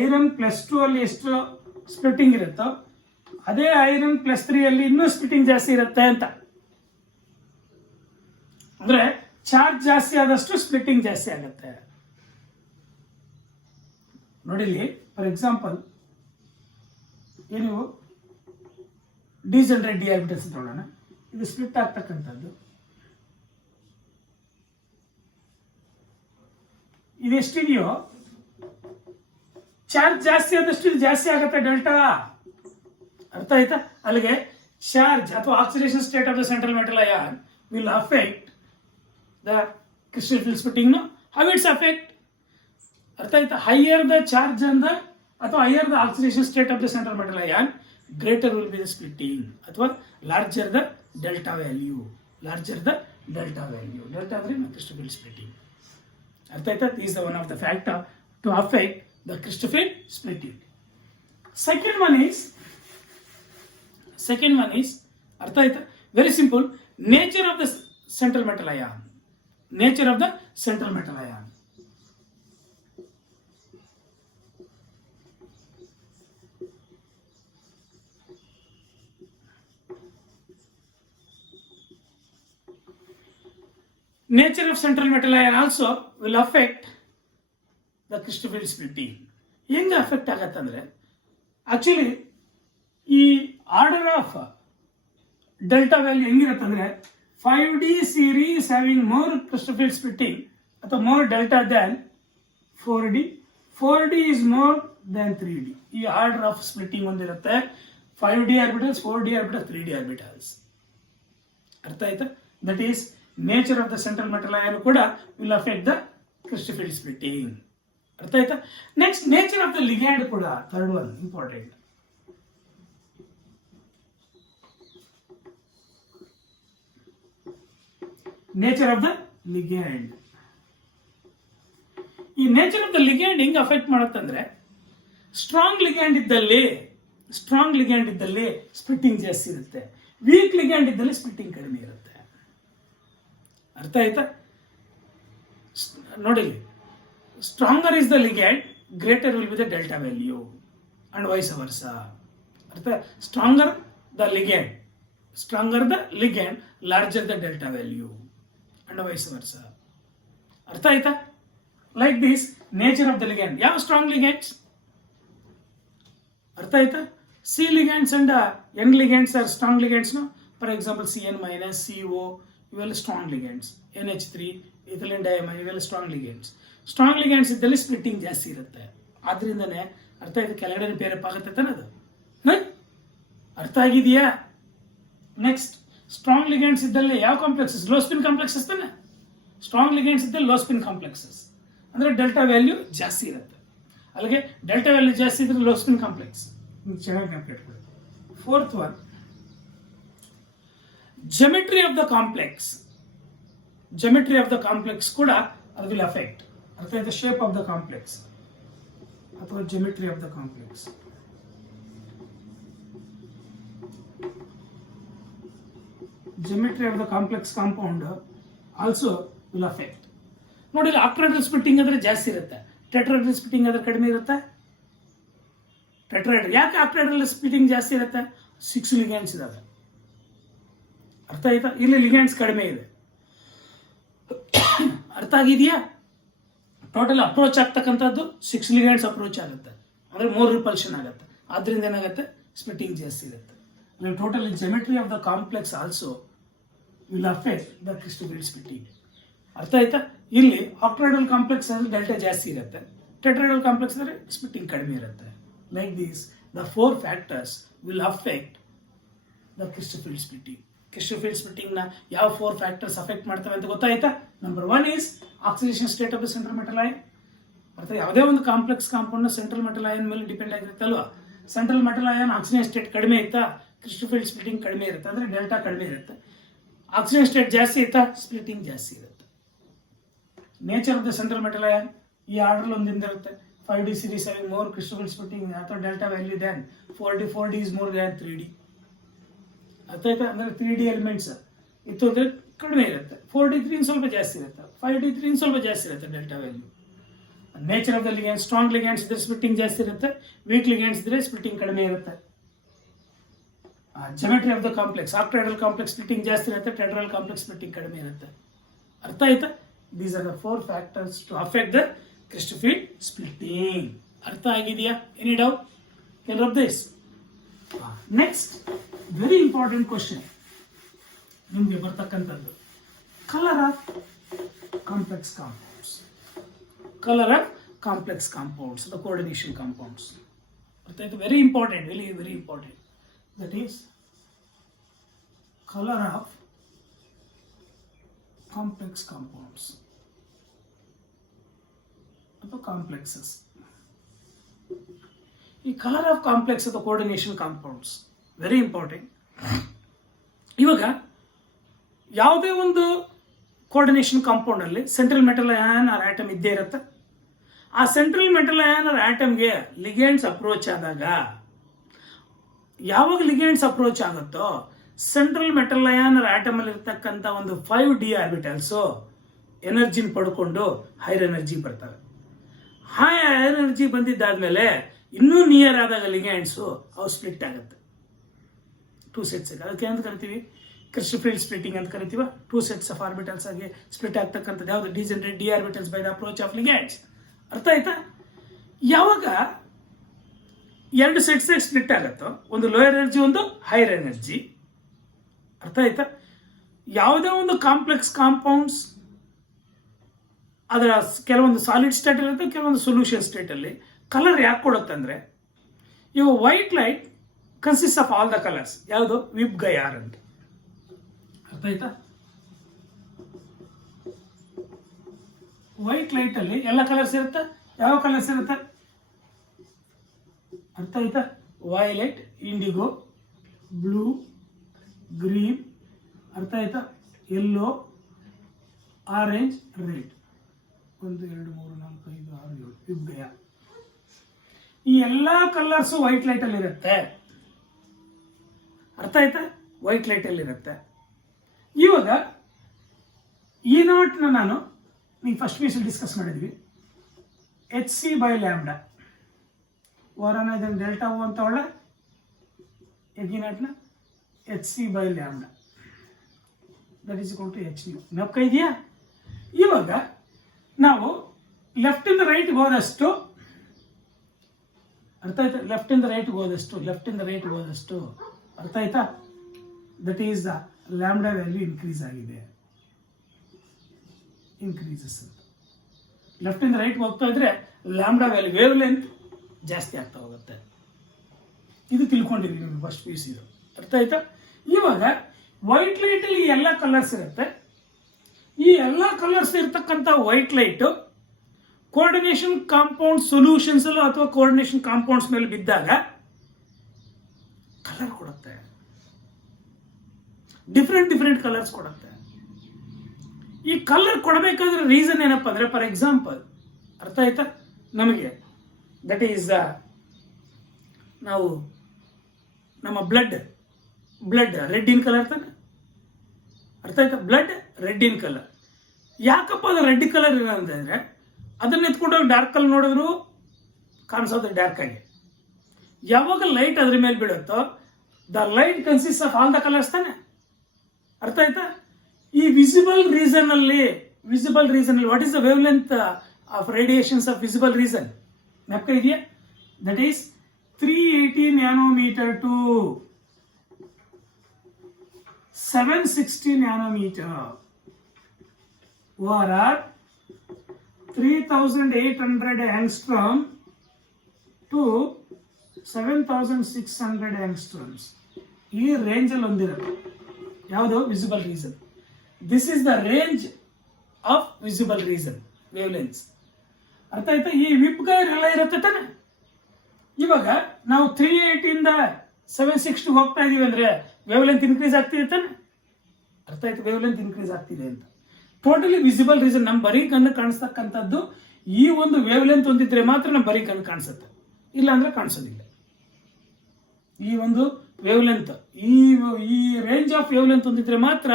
ಐರನ್ +2 ಅಲ್ಲಿ ಎಷ್ಟು ಸ್ಪ್ಲಿಟ್ಟಿಂಗ್ ಇರುತ್ತೋ ಅದೇ ಐರನ್ +3 ಅಲ್ಲಿ ಇನ್ನೂ ಸ್ಪ್ಲಿಟ್ಟಿಂಗ್ ಜಾಸ್ತಿ ಇರುತ್ತೆ ಅಂತ. ಅಂದ್ರೆ ಚಾರ್ಜ್ ಜಾಸ್ತಿ ಆದಷ್ಟು ಸ್ಪ್ಲಿಟ್ಟಿಂಗ್ ಜಾಸ್ತಿ ಆಗುತ್ತೆ. ನೋಡಿಲಿ, ಫಾರ್ ಎಕ್ಸಾಂಪಲ್ ನೀವು ಡಿಜನರೇಟ್ ಡಿ ಆರ್ಬಿಟಲ್ಸ್ ತಗೊಳ್ಳೋಣ. ಇದು ಸ್ಪ್ಲಿಟ್ ಆಗ್ತಕ್ಕಂಥದ್ದು. ಇದೆಷ್ಟಿದೆಯೋ ಚಾರ್ಜ್ ಜಾಸ್ತಿ ಆದಷ್ಟು ಇದು ಜಾಸ್ತಿ ಆಗುತ್ತೆ ಡೆಲ್ಟಾ. ಅರ್ಥ ಆಯ್ತಾ? ಅಲ್ಲಿಗೆ ಚಾರ್ಜ್ ಅಥವಾ oxidation state of the central metal ion will affect the crystal field splitting. How it's affect? ಅರ್ಥ ಆಯ್ತಾ? ಹೈಯರ್ ದ ಚಾರ್ಜ್ ಅಂದ ಅಥವಾ higher the oxidation state of the central metal ion, greater will be the splitting ಅಥವಾ larger the delta value. Larger the delta value. Delta ಅಂದ್ರೆ crystal field splitting. ಅರ್ಥ ಆಯ್ತಾ? Is the one of the factor to affect the crystal field splitting. Second one is ಅರ್ಥ ಆಯ್ತಾ? Very simple. Nature of the central metal ion. Nature of the central metal ion. Nature of central metal ion also will affect the crystal field splitting. ಹೆಂಗೆ affect ಆಗತ್ತೆ ಅಂದ್ರೆ, actually ಈ order of delta value ಹೆಂಗಿರುತ್ತೆ ಅಂದ್ರೆ 5D series having more crystal field splitting ಅಥವಾ more delta than 4D. 4D is more than 3D. ಈ order of splitting ಒಂದಿರುತ್ತೆ. 5D orbitals, 4D orbitals, 3D orbitals. ಅರ್ಥ ಆಯ್ತಾ? That is nature of the central metal ion ಕೂಡ will affect the crystal field splitting. ಅರ್ಥ ಆಯ್ತಾ? Next nature of the ligand ಕೂಡ third one important. Nature of the ligand. ಈ nature of the ligand ಹೆಂಗೆ affect ಮಾಡುತ್ತಂದ್ರೆ, strong ligand ಇದ್ದಲ್ಲಿ splitting ಜಾಸ್ತಿ ಇರುತ್ತೆ. ವೀಕ್ ಲಿಗ್ಯಾಂಡ್ ಇದ್ದಲ್ಲಿ ಸ್ಪ್ಲಿಟ್ಟಿಂಗ್ ಕಡಿಮೆ ಇರುತ್ತೆ. ಅರ್ಥ ಆಯ್ತಾ? ನೋಡಿ, stronger is the ligand, greater will be the delta value and vice versa. ಅರ್ಥ? Stronger the ligand, larger the delta value and vice versa. ಅರ್ಥ ಆಯ್ತಾ? Like this nature of the ligand. ಯಾವ ಸ್ಟ್ರಾಂಗ್ ಲಿಗ್ಯಾಂಡ್ಸ್? ಅರ್ಥ ಆಯ್ತಾ? C ligands and N ligands are strong ligands. For example CN-, CO ಇವೆಲ್ಲ strong ligands. NH3, ethylene diamine ಇವೆಲ್ಲ strong ligands. Strong ligands ಇದ್ದಲ್ಲಿ splitting ಜಾಸ್ತಿ ಇರುತ್ತೆ. ಆದ್ರಿಂದನೇ ಅರ್ಥ ಆಯ್ತು ಕೆಳಗಡೆ ಪೇರಪ್ ಆಗುತ್ತೆ ತಾನೆ ಅದು. ಅರ್ಥ ಆಗಿದೆಯಾ? ನೆಕ್ಸ್ಟ್ ಸ್ಟ್ರಾಂಗ್ ಲಿಗ್ಯಾಂಡ್ಸ್ ಇದ್ದಲ್ಲಿ ಯಾವ ಕಾಂಪ್ಲೆಕ್ಸಸ್? ಲೋ ಸ್ಪಿನ್ ಕಾಂಪ್ಲೆಕ್ಸಸ್ ತಾನೆ. ಸ್ಟ್ರಾಂಗ್ ಲಿಗ್ಯಾಂಡ್ಸ್ ಇದ್ದಲ್ಲಿ ಲೋ ಸ್ಪಿನ್ ಕಾಂಪ್ಲೆಕ್ಸಸ್ ಅಂದ್ರೆ ಡೆಲ್ಟಾ ವ್ಯಾಲ್ಯೂ ಜಾಸ್ತಿ ಇರುತ್ತೆ. ಅಲ್ಲಿಗೆ ಡೆಲ್ಟಾ ವ್ಯಾಲ್ಯೂ ಜಾಸ್ತಿ ಇದ್ರೆ ಲೋ ಸ್ಪಿನ್ ಕಾಂಪ್ಲೆಕ್ಸ್. ಚೆನ್ನಾಗಿ ನೆನಪಿಟ್ಕೊಳ್ಳಿ. Fourth one, geometry of the complex. geometry of the complex ಕೂಡ ಅದು will affect. ಅಥವಾ the shape of the complex ಅಥವಾ geometry of the complex. Geometry of the complex compound also will affect. ನೋಡಿ octahedral splitting ಅಂದ್ರೆ ಜಾಸ್ತಿ ಇರುತ್ತೆ, tetrahedral splitting ಆದ್ರೆ ಕಡಿಮೆ ಇರುತ್ತೆ. ಟೆಟ್ರಾಹೆಡ್ರಲ್ ಯಾಕೆ ಆಕ್ಟಾಹೆಡ್ರಲ್ ಸ್ಪ್ಲಿಟ್ಟಿಂಗ್ ಜಾಸ್ತಿ ಇರುತ್ತೆ? 6 ಲಿಗ್ಯಾಂಡ್ಸ್ ಇದಾವೆ. ಅರ್ಥ ಆಯ್ತಾ? ಇಲ್ಲಿ ಲಿಗ್ಯಾಂಡ್ಸ್ ಕಡಿಮೆ ಇದೆ. ಅರ್ಥ ಆಗಿದೆಯಾ? ಟೋಟಲ್ ಅಪ್ರೋಚ್ ಆಗ್ತಕ್ಕಂಥದ್ದು 6 ಲಿಗ್ಯಾಂಡ್ಸ್ ಅಪ್ರೋಚ್ ಆಗುತ್ತೆ, ಅಂದ್ರೆ 3 ರಿಪಲ್ಷನ್ ಆಗುತ್ತೆ. ಆದ್ರಿಂದ ಏನಾಗುತ್ತೆ? ಸ್ಪ್ಲಿಟ್ಟಿಂಗ್ ಜಾಸ್ತಿ ಇರುತ್ತೆ. Total geometry of the complex also will affect the crystal field splitting. ಅರ್ಥ ಆಯ್ತಾ? ಇಲ್ಲಿ ಆಕ್ಟಾಹೆಡ್ರಲ್ ಕಾಂಪ್ಲೆಕ್ಸ್ ಅಂದ್ರೆ ಡೆಲ್ಟಾ ಜಾಸ್ತಿ ಇರುತ್ತೆ, ಟೆಟ್ರಾಹೆಡ್ರಲ್ ಕಾಂಪ್ಲೆಕ್ಸ್ ಅಂದ್ರೆ ಸ್ಪ್ಲಿಟ್ಟಿಂಗ್ ಕಡಿಮೆ ಇರುತ್ತೆ. Like this the 4 factors will affect the crystal field splitting. Crystal field splitting ನ ಯಾವ 4 ಫ್ಯಾಕ್ಟರ್ಸ್ ಅಫೆಕ್ಟ್ ಮಾಡ್ತವೆ ಅಂತ ಗೊತ್ತಾಯ್ತಾ? Number 1 is oxidation state of the central metal ion. ಅರ್ಥಾತ್ ಯಾವುದೇ ಒಂದು complex compound central metal ion ಮೇಲೆ ಡಿಪೆಂಡ್ ಆಗಿರುತ್ತಲ್ವಾ. Central metal ion oxidation state ಕಡಿಮೆ ಇತ್ತಾ, ಕ್ರಿಸ್ಟೋಫಿಲ್ಡ್ ಸ್ಪ್ಲಿಟ್ಟಿಂಗ್ ಕಡಿಮೆ ಇರುತ್ತೆ, ಅಂದ್ರೆ ಡೆಲ್ಟಾ ಕಡಿಮೆ ಇರುತ್ತೆ. ಆಕ್ಸಿಡೇಷನ್ ಸ್ಟೇಟ್ ಜಾಸ್ತಿ ಇತ್ತಾ, ಸ್ಪ್ಲಿಟ್ಟಿಂಗ್ ಜಾಸ್ತಿ ಇರುತ್ತೆ. Nature of the central metal ion ಈ ಆರ್ಡರ್ ಒಂದಿಂದ ಇರುತ್ತೆ. 5D series having more crystal splitting ಅಥವಾ delta value than 4D is more than 3D. ಅರ್ಥಾಯ್ತಾ? ಅಂದ್ರೆ 3D ಎಲಿಮೆಂಟ್ಸ್ ಇತ್ತು ಅಂದ್ರೆ ಕಡಿಮೆ ಇರುತ್ತೆ, 4D3 ಸ್ವಲ್ಪ ಜಾಸ್ತಿ ಇರುತ್ತೆ, 5D3 ಸ್ವಲ್ಪ ಜಾಸ್ತಿ ಇರುತ್ತೆ delta value. Nature of the ligand, strong ligands ಇದ್ರೆ ಸ್ಪ್ಲಿಟ್ಟಿಂಗ್ ಜಾಸ್ತಿ ಇರುತ್ತೆ, ವೀಕ್ ಲಿಗ್ಯಾಂಡ್ಸ್ ಇದ್ರೆ ಸ್ಪ್ಲಿಟ್ಟಿಂಗ್ ಕಡಿಮೆ ಇರುತ್ತೆ. Geometry of the complex, octahedral complex splitting ಜಾಸ್ತಿ ಇರುತ್ತೆ, ಟೆಟ್ರಾಹೆಡ್ರಲ್ ಕಾಂಪ್ಲೆಕ್ಸ್ ಸ್ಪ್ಲಿಟ್ಟಿಂಗ್ ಕಡಿಮೆ ಇರುತ್ತೆ. ಅರ್ಥ ಆಯ್ತಾ? These are the 4 factors to affect the crystal field splitting. ಅರ್ಥ ಆಗಿದೆಯಾ? Any doubt? Can you this? Next, very important question ನಿಮಗೆ ಬರ್ತಕ್ಕಂಥದ್ದು, colour of complex compounds. Colour of complex compounds, the coordination compounds. ಅರ್ಥ ಆಯ್ತು? Very important, very very important. That is colour of complex compounds ಅಥವಾ complexes. ಈ colour of complex ಅಥವಾ coordination compounds very important. ಇವಾಗ ಯಾವುದೇ ಒಂದು ಕೋಆರ್ಡಿನೇಷನ್ ಕಾಂಪೌಂಡ್ ಅಲ್ಲಿ central metal ion or atom ಇದ್ದೇ ಇರುತ್ತೆ. ಆ ಸೆಂಟ್ರಲ್ ಮೆಟಲ್ ಅಯಾನ್ ಆರ್ ಆಟಮ್ಗೆ ಲಿಗ್ಯಾಂಡ್ಸ್ ಅಪ್ರೋಚ್ ಆದಾಗ, ಯಾವಾಗ ಲಿಗ್ಯಾಂಡ್ಸ್ ಅಪ್ರೋಚ್ ಆಗುತ್ತೋ central metal ion or atom ಅಲ್ಲಿ ಇರ್ತಕ್ಕಂಥ ಒಂದು 5D ಆರ್ಬಿಟಲ್ಸ್ ಎನರ್ಜಿನ ಪಡ್ಕೊಂಡು ಹೈರ್ ಎನರ್ಜಿ ಬರ್ತವೆ. ಹೈ ಎನರ್ಜಿ ಬಂದಿದ್ದಾದ್ಮೇಲೆ ಇನ್ನೂ ನಿಯರ್ ಆದಾಗ ಲಿಗ್ಯಾಂಡ್ಸು ಅವು ಸ್ಪ್ಲಿಟ್ ಆಗುತ್ತೆ 2 ಸೆಟ್ಸ್. ಅದಕ್ಕೆ ಅಂತ ಕರಿತೀವಿ ಕ್ರಿಸ್ಟೋಫಿಲ್ಡ್ ಸ್ಪ್ಲಿಟ್ಟಿಂಗ್ ಅಂತ ಕರಿತೀವ. 2 ಸೆಟ್ಸ್ ಆಫ್ ಆರ್ಬಿಟಲ್ಸ್ ಆಗಿ ಸ್ಪ್ಲಿಟ್ ಆಗ್ತಕ್ಕಂಥದ್ದು ಯಾವುದು? Degenerate d orbitals by the approach of ligands. ಅರ್ಥ ಆಯ್ತಾ? ಯಾವಾಗ 2 ಸೆಟ್ಸ್ ಸ್ಪ್ಲಿಟ್ ಆಗುತ್ತೋ, ಒಂದು ಲೋಯರ್ ಎನರ್ಜಿ, ಒಂದು ಹೈಯರ್ ಎನರ್ಜಿ. ಅರ್ಥ ಆಯ್ತಾ? ಯಾವುದೇ ಒಂದು ಕಾಂಪ್ಲೆಕ್ಸ್ ಕಾಂಪೌಂಡ್ಸ್ ಅದರ ಕೆಲವೊಂದು ಸಾಲಿಡ್ ಸ್ಟೇಟ್ ಇರುತ್ತೆ, ಕೆಲವೊಂದು ಸೊಲ್ಯೂಷನ್ ಸ್ಟೇಟ್ ಅಲ್ಲಿ ಕಲರ್ ಯಾಕೆ ಕೊಡುತ್ತಂದ್ರೆ, ಇವು white light consist of all the colours. ಯಾವುದು? ವಿಬ್ ಗಯಾರ್ ಅಂತ. ಅರ್ಥ ಆಯ್ತಾ? ವೈಟ್ ಲೈಟ್ ಅಲ್ಲಿ ಎಲ್ಲ ಕಲರ್ಸ್ ಇರುತ್ತೆ. ಯಾವ ಕಲರ್ಸ್ ಇರುತ್ತೆ? ಅರ್ಥ ಆಯ್ತಾ? Violet, indigo, blue, green. ಅರ್ಥ ಆಯ್ತಾ? Yellow, orange, red. 1 2 3 4 5 6 7 ವಿಬ್ ಗಯಾರ್. ಈ ಎಲ್ಲಾ ಕಲರ್ಸ್ ವೈಟ್ ಲೈಟ್ ಅಲ್ಲಿ ಇರುತ್ತೆ. ಅರ್ಥ ಆಯ್ತಾ? ವೈಟ್ ಲೈಟ್ ಅಲ್ಲಿ ಇರುತ್ತೆ. ಇವಾಗ E0 ನಾನು ನೀವು ಫಸ್ಟ್ ಪೀಸ್ ಡಿಸ್ಕಸ್ ಮಾಡಿದ್ವಿ. hc/λ ವರನ ಇದನ್ನು ಡೆಲ್ಟಾ ಓ ಅಂತ ಒಳ್ಳೆ E0 hc/λ that is equal to h nu. ನಪ್ಕ ಇದೆಯಾ? ಇವಾಗ ನಾವು ಲೆಫ್ಟ್ ಇಂದ ರೈಟ್ ಹೋದಷ್ಟು, ಅರ್ಥ ಆಯ್ತಾ? ಲೆಫ್ಟ್ ಇಂದ ರೈಟ್ ಹೋದಷ್ಟು ಅರ್ಥ ಆಯ್ತಾ? That is the lambda value increase ಆಗಿದೆ, ಇನ್ಕ್ರೀಸಸ್ ಅಂತ. ಲೆಫ್ಟ್ ಇಂದ ರೈಟ್ ಹೋಗ್ತಾ ಇದ್ರೆ ಲ್ಯಾಂಬ್ಡಾ ವ್ಯಾಲ್ಯೂ ವೇವ್ ಲೆಂತ್ ಜಾಸ್ತಿ ಆಗ್ತಾ ಹೋಗುತ್ತೆ. ಇದು ತಿಳ್ಕೊಂಡಿದ್ವಿ ನಿಮ್ಗೆ ಫಸ್ಟ್ ಪೀಸ್. ಇದು ಅರ್ಥ ಆಯ್ತಾ? ಇವಾಗ ವೈಟ್ ಲೈಟ್ ಅಲ್ಲಿ ಎಲ್ಲ ಕಲರ್ಸ್ ಇರುತ್ತೆ. ಈ ಎಲ್ಲ ಕಲರ್ಸ್ ಇರ್ತಕ್ಕಂಥ white light coordination compound solutions ಅಥವಾ ಕೋಆರ್ಡಿನೇಷನ್ ಕಾಂಪೌಂಡ್ಸ್ ಮೇಲೆ ಬಿದ್ದಾಗ ಕಲರ್ ಕೊಡುತ್ತೆ, ಡಿಫ್ರೆಂಟ್ ಕಲರ್ಸ್ ಕೊಡುತ್ತೆ. ಈ ಕಲರ್ ಕೊಡಬೇಕಾದ್ರೆ ರೀಸನ್ ಏನಪ್ಪ ಅಂದರೆ, ಫಾರ್ ಎಕ್ಸಾಂಪಲ್ ಅರ್ಥ ಆಯ್ತಾ ನಮಗೆ, ದಟ್ ಈಸ್ ನಾವು ನಮ್ಮ ಬ್ಲಡ್ ರೆಡ್ ಇನ್ ಕಲರ್ ತಾನೆ, ಅರ್ಥ ಆಯ್ತಾ? ಬ್ಲಡ್ ರೆಡ್ ಇನ್ ಕಲರ್. ಯಾಕಪ್ಪ ಅದು ರೆಡ್ ಕಲರ್ ಇಲ್ಲ ಅಂತಂದರೆ, ಅದನ್ನ ಎತ್ಕೊಂಡೋಗಿ ಡಾರ್ಕಲ್ಲಿ ನೋಡಿದ್ರು ಕಾಣಿಸೋದು ಡಾರ್ಕ್ ಆಗಿ. ಯಾವಾಗ ಲೈಟ್ ಅದ್ರ ಮೇಲೆ ಬೀಳುತ್ತೋ, the light consist of all the colours ತಾನೆ, ಅರ್ಥ ಆಯ್ತಾ? ಈ ವಿಸಿಬಲ್ ರೀಸನ್ ಅಲ್ಲಿ what is the wavelength of radiations of visible region ಜ್ಞಾಪಕ ಇದೆಯಾ? That is 380 nanometre to 760 nanometre, or 3800 angstrom to 7600 angstroms. ಈ ರೇಂಜಲ್ಲಿ ಹೊಂದಿರೋದು ಯಾವುದು? Visible region. This is the range of visible region wavelengths. ಅರ್ಥ ಆಯ್ತಾ? ಈ ವಿಪ್ ಗೈರ್ ಎಲ್ಲ ಇರುತ್ತೆ ತಾನೆ. ಇವಾಗ ನಾವು 380 760 ಹೋಗ್ತಾ ಇದೀವಿ ಅಂದ್ರೆ ವೇವ್ ಲೆಂತ್ ಇನ್ಕ್ರೀಸ್ ಆಗ್ತಿದೆ ತಾನೆ, ಅರ್ಥ ಆಯ್ತು? ವೇವ್ ಲೆಂತ್ ಇನ್ಕ್ರೀಸ್ ಆಗ್ತಿದೆ ಅಂತ. ಟೋಟಲಿ ವಿಸಿಬಲ್ ರೀಸನ್ ನಮ್ಮ ಬರೀ ಕಣ್ಣು ಕಾಣಿಸ್ತಕ್ಕಂಥದ್ದು ಈ ಒಂದು ವೇವ್ ಲೆಂತ್ ಹೊಂದಿದ್ರೆ ಮಾತ್ರ ನಮ್ಮ ಬರೀ ಕಣ್ಣು ಕಾಣಿಸುತ್ತೆ, ಇಲ್ಲ ಅಂದ್ರೆ ಕಾಣಿಸೋದಿಲ್ಲ. ಈ ಒಂದು ವೇವ್ ಲೆಂತ್, ಈ ರೇಂಜ್ ಆಫ್ ವೇವ್ ಲೆಂತ್ ಹೊಂದಿದ್ರೆ ಮಾತ್ರ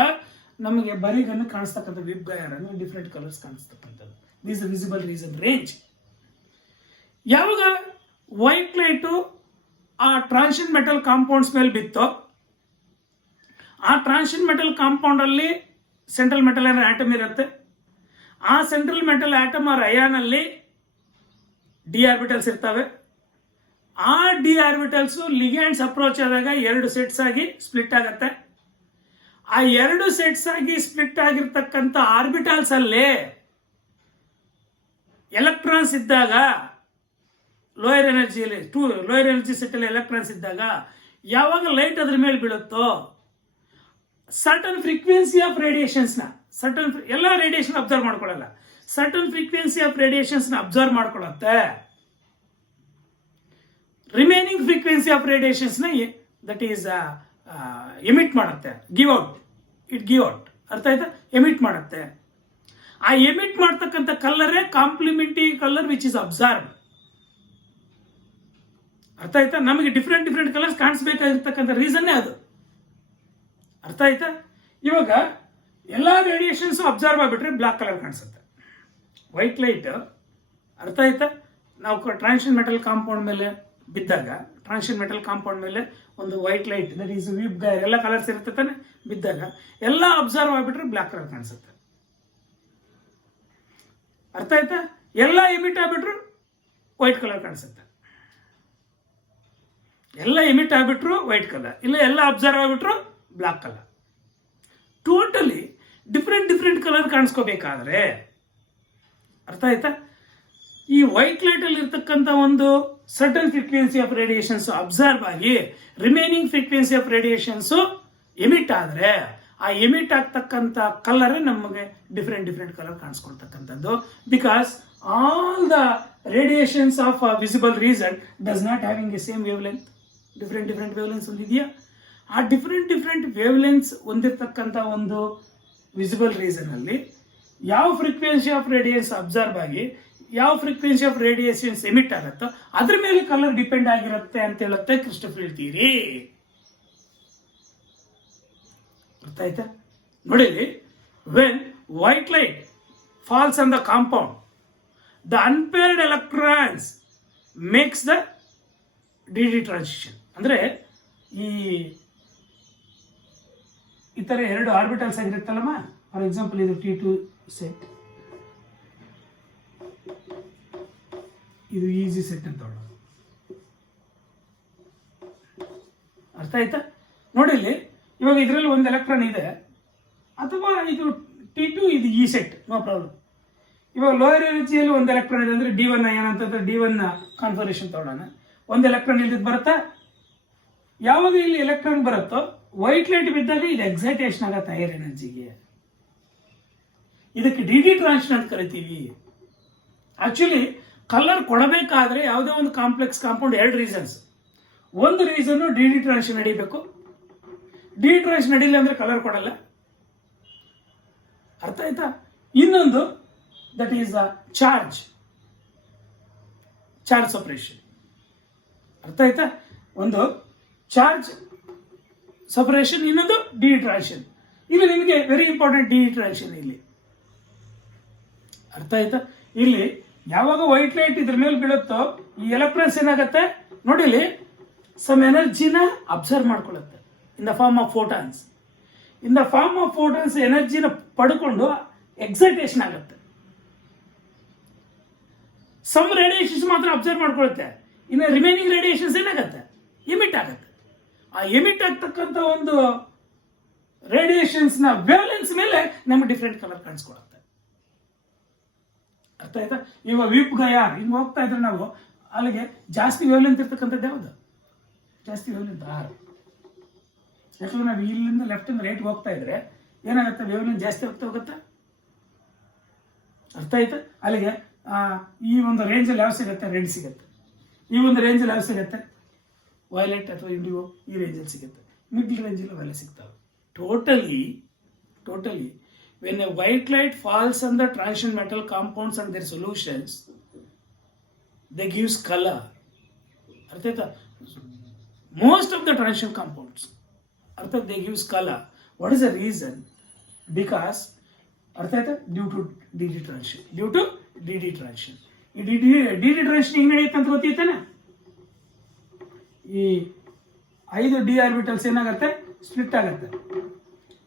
ನಮಗೆ ಬರೀ ಕಣ್ಣು ಕಾಣಿಸ್ತಕ್ಕಂಥ ವಿಪ್ ಗೈರ್ ಅಂದ್ರೆ ಡಿಫ್ರೆಂಟ್ ಕಲರ್ಸ್ ಕಾಣಿಸ್ತಕ್ಕಂಥದ್ದು. This visible region range. ಯಾವಾಗ ವೈಟ್ ಲೈಟು ಆ ಟ್ರಾನ್ಸಿಷನ್ ಮೆಟಲ್ ಕಾಂಪೌಂಡ್ಸ್ ಮೇಲೆ ಬಿತ್ತೋ, ಆ ಟ್ರಾನ್ಸಿಷನ್ ಮೆಟಲ್ ಕಾಂಪೌಂಡ್ ಅಲ್ಲಿ ಸೆಂಟ್ರಲ್ ಮೆಟಲ್ ಆಟಮ್ ಇರುತ್ತೆ. ಆ central metal atom or ion ಅಲ್ಲಿ ಡಿ ಆರ್ಬಿಟಲ್ಸ್ ಇರ್ತವೆ. ಆ ಡಿ ಆರ್ಬಿಟಲ್ಸ್ ಲಿಗ್ಯಾಂಡ್ಸ್ ಅಪ್ರೋಚ್ ಆದಾಗ 2 ಸೆಟ್ಸ್ ಆಗಿ ಸ್ಪ್ಲಿಟ್ ಆಗುತ್ತೆ. ಆ 2 ಸೆಟ್ಸ್ ಆಗಿ ಸ್ಪ್ಲಿಟ್ ಆಗಿರ್ತಕ್ಕಂಥ ಆರ್ಬಿಟಲ್ಸ್ ಅಲ್ಲಿ ಎಲೆಕ್ಟ್ರಾನ್ಸ್ ಇದ್ದಾಗ, ಲೋಯರ್ ಎನರ್ಜಿ ಸೆಟ್ ಅಲ್ಲಿ ಎಲೆಕ್ಟ್ರಾನ್ಸ್ ಇದ್ದಾಗ ಯಾವಾಗ ಲೈಟ್ ಅದ್ರ ಮೇಲೆ ಬೀಳುತ್ತೋ, ಸರ್ಟನ್ ಫ್ರೀಕ್ವೆನ್ಸಿ ಆಫ್ ರೇಡಿಯೇಷನ್ಸ್ ನ ಎಲ್ಲ ರೇಡಿಯೇಷನ್ ಅಬ್ಸರ್ವ್ ಮಾಡ್ಕೊಳ್ಳಲ್ಲ, ಸರ್ಟನ್ ಫ್ರೀಕ್ವೆನ್ಸಿ ಆಫ್ ರೇಡಿಯೇಷನ್ಸ್ ನ ಅಬ್ಸರ್ವ್ ಮಾಡ್ಕೊಳ್ಳುತ್ತೆ. ರಿಮೈನಿಂಗ್ ಫ್ರೀಕ್ವೆನ್ಸಿ ಆಫ್ ರೇಡಿಯೇಷನ್ಸ್ ನ ದಟ್ ಈಸ್ ಎಮಿಟ್ ಮಾಡುತ್ತೆ, ಗಿವ್ ಔಟ್. ಅರ್ಥ ಆಯ್ತಾ? ಎಮಿಟ್ ಮಾಡುತ್ತೆ. ಆ ಎಮಿಟ್ ಮಾಡ್ತಕ್ಕಂಥ ಕಲರೇ complementary colour which is observe. ಅರ್ಥ ಆಯ್ತಾ? ನಮಗೆ ಡಿಫ್ರೆಂಟ್ ಕಲರ್ಸ್ ಕಾಣಿಸ್ಬೇಕಾಗಿರ್ತಕ್ಕಂಥ ರೀಸನ್ನೇ ಅದು. ಅರ್ಥ ಆಯ್ತಾ? ಇವಾಗ ಎಲ್ಲ ರೇಡಿಯೇಷನ್ಸ್ ಅಬ್ಸರ್ವ್ ಆಗಿಬಿಟ್ರೆ ಬ್ಲಾಕ್ ಕಲರ್ ಕಾಣಿಸುತ್ತೆ. ವೈಟ್ ಲೈಟ್, ಅರ್ಥ ಆಯ್ತಾ? ನಾವು ಟ್ರಾನ್ಸಿಷನ್ ಮೆಟಲ್ ಕಾಂಪೌಂಡ್ ಮೇಲೆ ಬಿದ್ದಾಗ, ಟ್ರಾನ್ಸಿಷನ್ ಮೆಟಲ್ ಕಾಂಪೌಂಡ್ ಮೇಲೆ ಒಂದು white light that is VIBGYOR ಎಲ್ಲ ಕಲರ್ಸ್ ಇರುತ್ತೆ ತಾನೆ, ಬಿದ್ದಾಗ ಎಲ್ಲ ಅಬ್ಸರ್ವ್ ಆಗಿಬಿಟ್ರೆ ಬ್ಲಾಕ್ ಕಲರ್ ಕಾಣಿಸುತ್ತೆ. ಅರ್ಥ ಆಯ್ತಾ? ಎಲ್ಲ ಎಮಿಟ್ ಆಗ್ಬಿಟ್ರು ವೈಟ್ ಕಲರ್ ಕಾಣಿಸುತ್ತೆ. ಎಲ್ಲ ಎಮಿಟ್ ಆಗ್ಬಿಟ್ರು ವೈಟ್ ಕಲರ್, ಇಲ್ಲ ಎಲ್ಲ ಅಬ್ಸರ್ವ್ ಆಗ್ಬಿಟ್ರು black colour. Totally different colour ಕಾಣಿಸ್ಕೋಬೇಕಾದ್ರೆ, ಅರ್ಥ ಆಯ್ತಾ? ಈ ವೈಟ್ ಲೈಟ್ ಅಲ್ಲಿ ಇರ್ತಕ್ಕಂಥ ಒಂದು certain frequency of radiations absorb ಆಗಿ remaining frequency of radiations emit ಆದ್ರೆ, ಆ ಎಮಿಟ್ ಆಗ್ತಕ್ಕಂಥ ಕಲರ್ ನಮಗೆ ಡಿಫ್ರೆಂಟ್ ಕಲರ್ ಕಾಣಿಸ್ಕೊಳ್ತಕ್ಕಂಥದ್ದು. Because all the radiations of visible region does not having a same wavelength. Different wavelengths ಹೊಂದಿದೆಯಾ? ಆ different wave lens ಹೊಂದಿರತಕ್ಕಂಥ ಒಂದು ವಿಸಿಬಲ್ ರೀಸನ್ ಅಲ್ಲಿ ಯಾವ ಫ್ರೀಕ್ವೆನ್ಸಿ ಆಫ್ ರೇಡಿಯನ್ಸ್ ಅಬ್ಸರ್ವ್ ಆಗಿ ಯಾವ ಫ್ರೀಕ್ವೆನ್ಸಿ ಆಫ್ ರೇಡಿಯೇಷನ್ಸ್ ಎಮಿಟ್ ಆಗುತ್ತೋ ಅದ್ರ ಮೇಲೆ ಕಲರ್ ಡಿಪೆಂಡ್ ಆಗಿರುತ್ತೆ ಅಂತ ಹೇಳುತ್ತೆ ಕ್ರಿಸ್ಟೋಫರ್ ಥಿಯರಿ. ಅರ್ಥ ಆಯ್ತಾ? ನೋಡಿ, when white light falls on the compound, the unpaired electrons makes the D transition. ಅಂದ್ರೆ ಈ ತರ 2 ಆರ್ಬಿಟಲ್ಸ್ ಆಗಿರುತ್ತಲ್ಲಮ್ಮ, ಫಾರ್ ಎಕ್ಸಾಂಪಲ್ ಇದು T2 ಸೆಟ್, ಇದು ಈಸಿ ಸೆಟ್ ಅಂತ ಹೇಳೋದು. ಅರ್ಥ ಆಯ್ತಾ? ನೋಡಿ ಇಲ್ಲಿ, ಇವಾಗ ಇದರಲ್ಲಿ ಒಂದು ಎಲೆಕ್ಟ್ರಾನ್ ಇದೆ, ಅಥವಾ ಇದು T2, ಇದು ಈ ಸೆಟ್, ನೋ ಪ್ರಾಬ್ಲಮ್. ಇವಾಗ ಲೋಯರ್ ಎನರ್ಜಿಯಲ್ಲಿ ಒಂದು ಎಲೆಕ್ಟ್ರಾನ್ ಇದೆ ಅಂದ್ರೆ D1 ಏನಂತಂದ್ರೆ D1 ಕಾನ್ಫಿಗರೇಷನ್ ತಗೊಳ್ಳೋಣ. ಒಂದು ಎಲೆಕ್ಟ್ರಾನ್ ಇಲ್ಲಿ ಬರುತ್ತಾ? ಯಾವಾಗ ಇಲ್ಲಿ ಎಲೆಕ್ಟ್ರಾನ್ ಬರುತ್ತೋ ವೈಟ್ ಲೈಟ್ ಬಿದ್ದಾಗ ಇದು ಎಕ್ಸೈಟೇಷನ್ ಆಗತ್ತೆ ಹೈಯರ್ ಎನರ್ಜಿಗೆ. ಇದಕ್ಕೆ ಡಿ ಟ್ರಾನ್ಸಿಷನ್ ಅಂತ ಕರಿತೀವಿ. ಆಕ್ಚುಲಿ ಕಲರ್ ಕೊಡಬೇಕಾದ್ರೆ ಯಾವುದೇ ಒಂದು ಕಾಂಪ್ಲೆಕ್ಸ್ ಕಾಂಪೌಂಡ್ 2 ರೀಸನ್ಸ್. ಒಂದು ರೀಸನ್ ಡಿ ಟ್ರಾನ್ಸಿಷನ್ ನಡೀಬೇಕು. ಡಿ ಟ್ರಾನ್ಸಿಷನ್ ನಡೀಲಿಲ್ಲ ಅಂದ್ರೆ ಕಲರ್ ಕೊಡಲ್ಲ. ಅರ್ಥ ಆಯ್ತಾ? ಇನ್ನೊಂದು ದಟ್ ಈಸ್ ಚಾರ್ಜ್ ಸಪರೇಷನ್. ಅರ್ಥ ಆಯ್ತಾ? ಒಂದು ಚಾರ್ಜ್ ಸಪರೇಷನ್, ಇನ್ನೊಂದು ಡಿ ಟ್ರಾನ್ಸಿಷನ್. ಇಲ್ಲಿ ನಿಮಗೆ ವೆರಿ ಇಂಪಾರ್ಟೆಂಟ್ ಡಿ ಟ್ರಾನ್ಸಿಷನ್ ಇಲ್ಲಿ. ಅರ್ಥ ಆಯ್ತಾ? ಇಲ್ಲಿ ಯಾವಾಗ ವೈಟ್ ಲೈಟ್ ಇದ್ರ ಮೇಲೆ ಬೀಳುತ್ತೋ ಈ ಎಲೆಕ್ಟ್ರಾನ್ಸ್ ಏನಾಗುತ್ತೆ ನೋಡಿ, ಇಲ್ಲಿ ಸಮ್ ಎನರ್ಜಿನ ಅಬ್ಸರ್ವ್ ಮಾಡ್ಕೊಳ್ಳುತ್ತೆ in the form of photons. ಎನರ್ಜಿನ ಪಡ್ಕೊಂಡು ಎಕ್ಸೈಟೇಷನ್ ಆಗುತ್ತೆ. ಸಮ್ ರೇಡಿಯೇಷನ್ಸ್ ಮಾತ್ರ ಅಬ್ಸರ್ವ್ ಮಾಡ್ಕೊಳ್ಳುತ್ತೆ, ಇನ್ನು ರಿಮೈನಿಂಗ್ ರೇಡಿಯೇಷನ್ಸ್ ಏನಾಗುತ್ತೆ, ಎಮಿಟ್ ಆಗುತ್ತೆ. ಆ ಎಮಿಟ್ ಆಗ್ತಕ್ಕಂಥ ಒಂದು ರೇಡಿಯೇಷನ್ಸ್ನ ವೇವ್ಲೆನ್ಸ್ ಮೇಲೆ ನಮಗೆ ಡಿಫ್ರೆಂಟ್ ಕಲರ್ ಕಾಣಿಸ್ಕೊಡುತ್ತೆ. ಅರ್ಥ ಆಯ್ತಾ? ಇವಾಗ ವಿಪ್ ಗಯ ಹಿಂಗೆ ಹೋಗ್ತಾ ಇದ್ರೆ ನಾವು ಅಲ್ಲಿಗೆ ಜಾಸ್ತಿ ವೇವ್ಲೆಂತ್ ಇರ್ತಕ್ಕಂಥದ್ದು ಯಾವುದು? ಜಾಸ್ತಿ ವೇವ್ಲೆಂತ್ ಆರ್. ಯಾಕಂದ್ರೆ ನಾವು ಇಲ್ಲಿಂದ ಲೆಫ್ಟ್ ಇಂದ ರೈಟ್ ಹೋಗ್ತಾ ಇದ್ರೆ ಏನಾಗುತ್ತೆ, ವೇವ್ಲೆಂತ್ ಜಾಸ್ತಿ ಹೋಗುತ್ತೆ. ಅರ್ಥ ಆಯ್ತಾ? ಅಲ್ಲಿಗೆ ಈ ಒಂದು ರೇಂಜಲ್ಲಿ ಯಾವ ಸಿಗುತ್ತೆ? ರೆಡ್ ಸಿಗುತ್ತೆ. ಈ ಒಂದು ರೇಂಜಲ್ಲಿ ಯಾವ ಸಿಗುತ್ತೆ? ವೈಲೆಟ್ ಅಥವಾ ಇಂಡಿಗೋ. ಈ ರೇಂಜಲ್ಲಿ ಸಿಗುತ್ತೆ. ಮಿಡ್ಲ್ ರೇಂಜಲ್ಲಿ ಅವೆಲ್ಲ ಸಿಗ್ತವೆ. Totally when a white light falls on the transition metal compounds and their solutions, they gives color. ಅರ್ಥ ಆಯ್ತಾ? Most of the transition compounds, ಅರ್ಥ, they gives color. What is the reason? Because ಅರ್ಥ ಆಯ್ತಾ? due to DD transition. ಈ DD transition ಹೆಂಗ್ ನಡೆಯುತ್ತೆ ಅಂತ ಗೊತ್ತಿತ್ತಾನೆ? ಈ 5 ಡಿ ಆರ್ಬಿಟಲ್ಸ್ ಏನಾಗುತ್ತೆ, ಸ್ಪ್ಲಿಟ್ ಆಗುತ್ತೆ.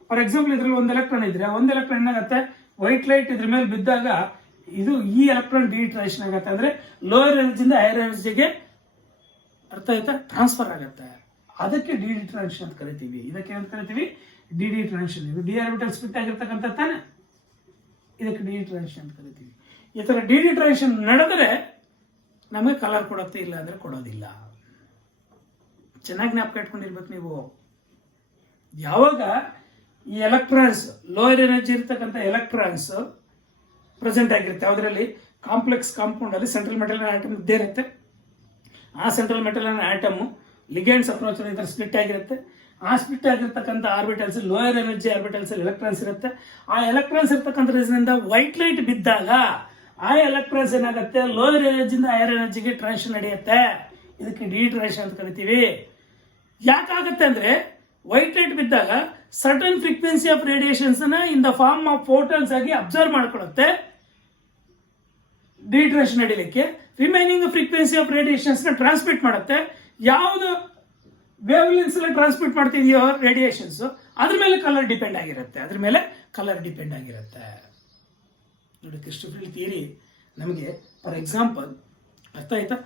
ಫಾರ್ ಎಕ್ಸಾಂಪಲ್ ಇದ್ರಲ್ಲಿ ಒಂದು ಎಲೆಕ್ಟ್ರಾನ್ ಇದ್ರೆ ಒಂದು ಎಲೆಕ್ಟ್ರಾನ್ ಏನಾಗುತ್ತೆ, ವೈಟ್ ಲೈಟ್ ಇದ್ರ ಮೇಲೆ ಬಿದ್ದಾಗ ಇದು ಈ ಎಲೆಕ್ಟ್ರಾನ್ ಡಿ ಟ್ರಾನ್ಸಿಷನ್ ಆಗುತ್ತೆ. ಅಂದ್ರೆ ಲೋಯರ್ ಎನರ್ಜಿಯಿಂದ ಹೈಯರ್ ಎನರ್ಜಿಗೆ, ಅರ್ಥ ಆಯ್ತಾ, ಟ್ರಾನ್ಸ್ಫರ್ ಆಗುತ್ತೆ. ಅದಕ್ಕೆ ಡಿ ಟ್ರಾನ್ಸಿಷನ್ ಅಂತ ಕರಿತೀವಿ. ಇದಕ್ಕೆ ಅಂತ ಕರಿತೀವಿ ಡಿ ಟ್ರಾನ್ಸಿಷನ್. ಇದು ಡಿ ಆರ್ಬಿಟಲ್ ಸ್ಪ್ಲಿಟ್ ಆಗಿರ್ತಕ್ಕಂಥ ತಾನೆ, ಇದಕ್ಕೆ ಡಿ ಟ್ರಾನ್ಸಿಷನ್ ಅಂತ ಕರಿತೀವಿ. ಈ ತರ ಡಿ ಟ್ರಾನ್ಸಿಷನ್ ನಡೆದ್ರೆ ನಮಗೆ ಕಲರ್ ಕೊಡುತ್ತೆ, ಇಲ್ಲ ಅಂದ್ರೆ ಕೊಡೋದಿಲ್ಲ. ಚೆನ್ನಾಗಿ ಜ್ಞಾಪಕ ಇಟ್ಕೊಂಡಿರ್ಬೇಕು ನೀವು. ಯಾವಾಗ ಈ ಎಲೆಕ್ಟ್ರಾನ್ಸ್, ಲೋಯರ್ ಎನರ್ಜಿ ಇರ್ತಕ್ಕಂಥ ಎಲೆಕ್ಟ್ರಾನ್ಸ್ ಪ್ರೆಸೆಂಟ್ ಆಗಿರುತ್ತೆ, ಅದರಲ್ಲಿ ಕಾಂಪ್ಲೆಕ್ಸ್ ಕಾಂಪೌಂಡ್ ಅಲ್ಲಿ ಸೆಂಟ್ರಲ್ ಮೆಟಲ್ ಆಟಮ್ ಇದ್ದೇ ಇರುತ್ತೆ. ಆ central metal atom ligands approach ಇದರ ಸ್ಪ್ಲಿಟ್ ಆಗಿರುತ್ತೆ. ಆ ಸ್ಪ್ಲಿಟ್ ಆಗಿರ್ತಕ್ಕಂಥ orbitals, lower energy orbitals electrons ಇರುತ್ತೆ. ಆ ಎಲೆಕ್ಟ್ರಾನ್ಸ್ ಇರ್ತಕ್ಕಂಥ ರೀಸನ್ನಿಂದ ವೈಟ್ ಲೈಟ್ ಬಿದ್ದಾಗ ಆ ಎಲೆಕ್ಟ್ರಾನ್ಸ್ ಏನಾಗುತ್ತೆ, ಲೋಯರ್ ಎನರ್ಜಿಯಿಂದ ಹೈಯರ್ ಎನರ್ಜಿಗೆ ಟ್ರಾನ್ಸಿಷನ್ ನಡೆಯುತ್ತೆ. ಇದಕ್ಕೆ ಡಿ ಟ್ರಾನ್ಸಿಷನ್ ಅಂತ ಕರಿತೀವಿ. ಯಾಕಾಗುತ್ತೆ ಅಂದ್ರೆ ವೈಟ್ ಲೈಟ್ ಬಿದ್ದಾಗ certain frequency of radiations in the form of photons ಆಗಿ ಅಬ್ಸರ್ವ್ ಮಾಡ್ಕೊಳ್ಳುತ್ತೆ. ಡಿ ಟ್ರಾನ್ಸಿಷನ್ ನಡೀಲಿಕ್ಕೆ ರಿಮೈನಿಂಗ್ ಫ್ರೀಕ್ವೆನ್ಸಿ ಆಫ್ ರೇಡಿಯೇಷನ್ಸ್ ನ ಟ್ರಾನ್ಸ್ಮಿಟ್ ಮಾಡುತ್ತೆ. ಯಾವುದು ವೇವ್ಲೆನ್ಸ್ ಟ್ರಾನ್ಸ್ಮಿಟ್ ಮಾಡ್ತಿದೆಯೋ ರೇಡಿಯೇಷನ್ಸ್, ಅದ್ರ ಮೇಲೆ ಕಲರ್ ಡಿಪೆಂಡ್ ಆಗಿರುತ್ತೆ. ನೋಡಿ, ಕ್ರಿಸ್ಟೋಫರ್ ಥಿಯರಿ ನಮಗೆ ಫಾರ್ ಎಕ್ಸಾಂಪಲ್ ಅರ್ಥ ಆಯ್ತಾ,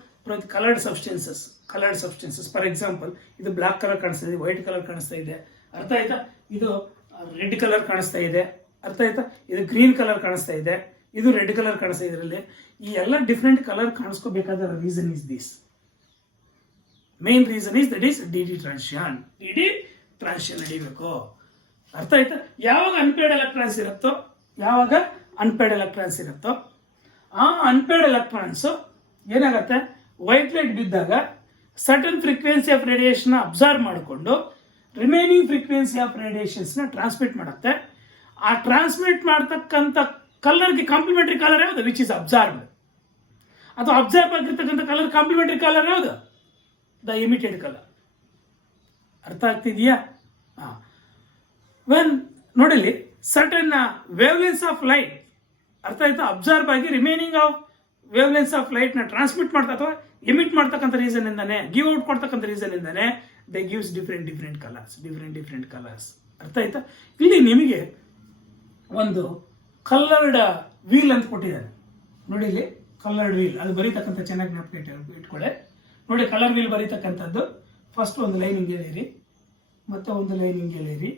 ಕಲರ್ಡ್ ಸಬ್ಸ್ಟೆನ್ಸಸ್ ಫಾರ್ ಎಕ್ಸಾಂಪಲ್ ಇದು ಬ್ಲಾಕ್ ಕಲರ್ ಕಾಣಿಸ್ತಾ ಇದೆ, ವೈಟ್ ಕಲರ್ ಕಾಣಿಸ್ತಾ ಇದೆ, ಅರ್ಥ ಆಯ್ತಾ, ಇದು ರೆಡ್ ಕಲರ್ ಕಾಣಿಸ್ತಾ ಇದೆ, ಅರ್ಥ ಆಯ್ತಾ, ಇದು ಗ್ರೀನ್ ಕಲರ್ ಕಾಣಿಸ್ತಾ ಇದೆ, ಇದು ರೆಡ್ ಕಲರ್ ಕಾಣಿಸ್ತಾ ಇದೆ. ಇದರಲ್ಲಿ ಈ ಎಲ್ಲ ಡಿಫ್ರೆಂಟ್ ಕಲರ್ ಕಾಣಿಸ್ಕೋಬೇಕಾದ reason is this. Main reason is that is d transition ನಡೀಬೇಕು. ಅರ್ಥ ಆಯ್ತಾ? ಯಾವಾಗ ಅನ್ಪೇರ್ಡ್ ಎಲೆಕ್ಟ್ರಾನ್ಸ್ ಇರುತ್ತೋ ಆ ಅನ್ಪೇರ್ಡ್ ಎಲೆಕ್ಟ್ರಾನ್ಸ್ ಏನಾಗುತ್ತೆ, ವೈಟ್ ಲೈಟ್ ಬಿದ್ದಾಗ certain frequency of radiation absorb ಮಾಡಿಕೊಂಡು ರಿಮೈನಿಂಗ್ ಫ್ರೀಕ್ವೆನ್ಸಿ ಆಫ್ ರೇಡಿಯೇಷನ್ಸ್ ನ ಟ್ರಾನ್ಸ್ಮಿಟ್ ಮಾಡುತ್ತೆ. ಆ ಟ್ರಾನ್ಸ್ಮಿಟ್ ಮಾಡತಕ್ಕಂಥ ಕಲರ್ಗೆ ಕಾಂಪ್ಲಿಮೆಂಟರಿ ಕಲರ್ ಯಾವುದು, ವಿಚ್ ಇಸ್ ಅಬ್ಸರ್ವ್ಡ್. ಅದು ಅಬ್ಸರ್ವ್ ಆಗಿರ್ತಕ್ಕಂಥ ಕಲರ್ ಕಾಂಪ್ಲಿಮೆಂಟರಿ ಕಲರ್ ಯಾವುದು, ದ ಎಮಿಟೆಡ್ ಕಲರ್. ಅರ್ಥ ಆಗ್ತಿದೆಯಾ? ವೆನ್ ನೋಡಿಲಿ ಸರ್ಟನ್ ವೇವ್ಲೆನ್ಸ್ ಆಫ್ ಲೈಟ್, ಅರ್ಥ ಆಯ್ತಾ, ಅಬ್ಸರ್ವ್ ಆಗಿ remaining of wavelengths of light ನ ಟ್ರಾನ್ಸ್ಮಿಟ್ ಮಾಡ್ತಾ ಅಥವಾ ಎಮಿಟ್ ಮಾಡ್ತಕ್ಕಂಥ ರೀಸನ್ ಇಂದಾನೆ, ಗಿವ್ ಔಟ್ ಕೊಡ್ತಕ್ಕಂಥ ರೀಸನ್ ಇಂದಾನೆ ದೇ ಗಿವ್ಸ್ ಡಿಫ್ರೆಂಟ್ ಕಲರ್ಸ್. ಅರ್ಥ ಆಯ್ತಾ? ಇಲ್ಲಿ ನಿಮಗೆ ಒಂದು ಕಲರ್ಡ್ ವೀಲ್ ಅಂತ ಕೊಟ್ಟಿದ್ದಾರೆ ನೋಡಿ. ಇಲ್ಲಿ ಕಲರ್ಡ್ ವೀಲ್, ಅದು ಬರೀತಕ್ಕಂಥ ಚೆನ್ನಾಗಿ ಜ್ಞಾಪಕ ಇಟ್ಕೊಳ್ಳಿ. ನೋಡಿ, ಕಲರ್ ವೀಲ್ ಬರೀತಕ್ಕಂಥದ್ದು ಫಸ್ಟ್ ಒಂದು ಲೈನ್ ಹಿಂಗೆ ಎಳೀರಿ, ಮತ್ತೆ ಒಂದು ಲೈನ್ ಹಿಂಗೆ ಎಳೀರಿ,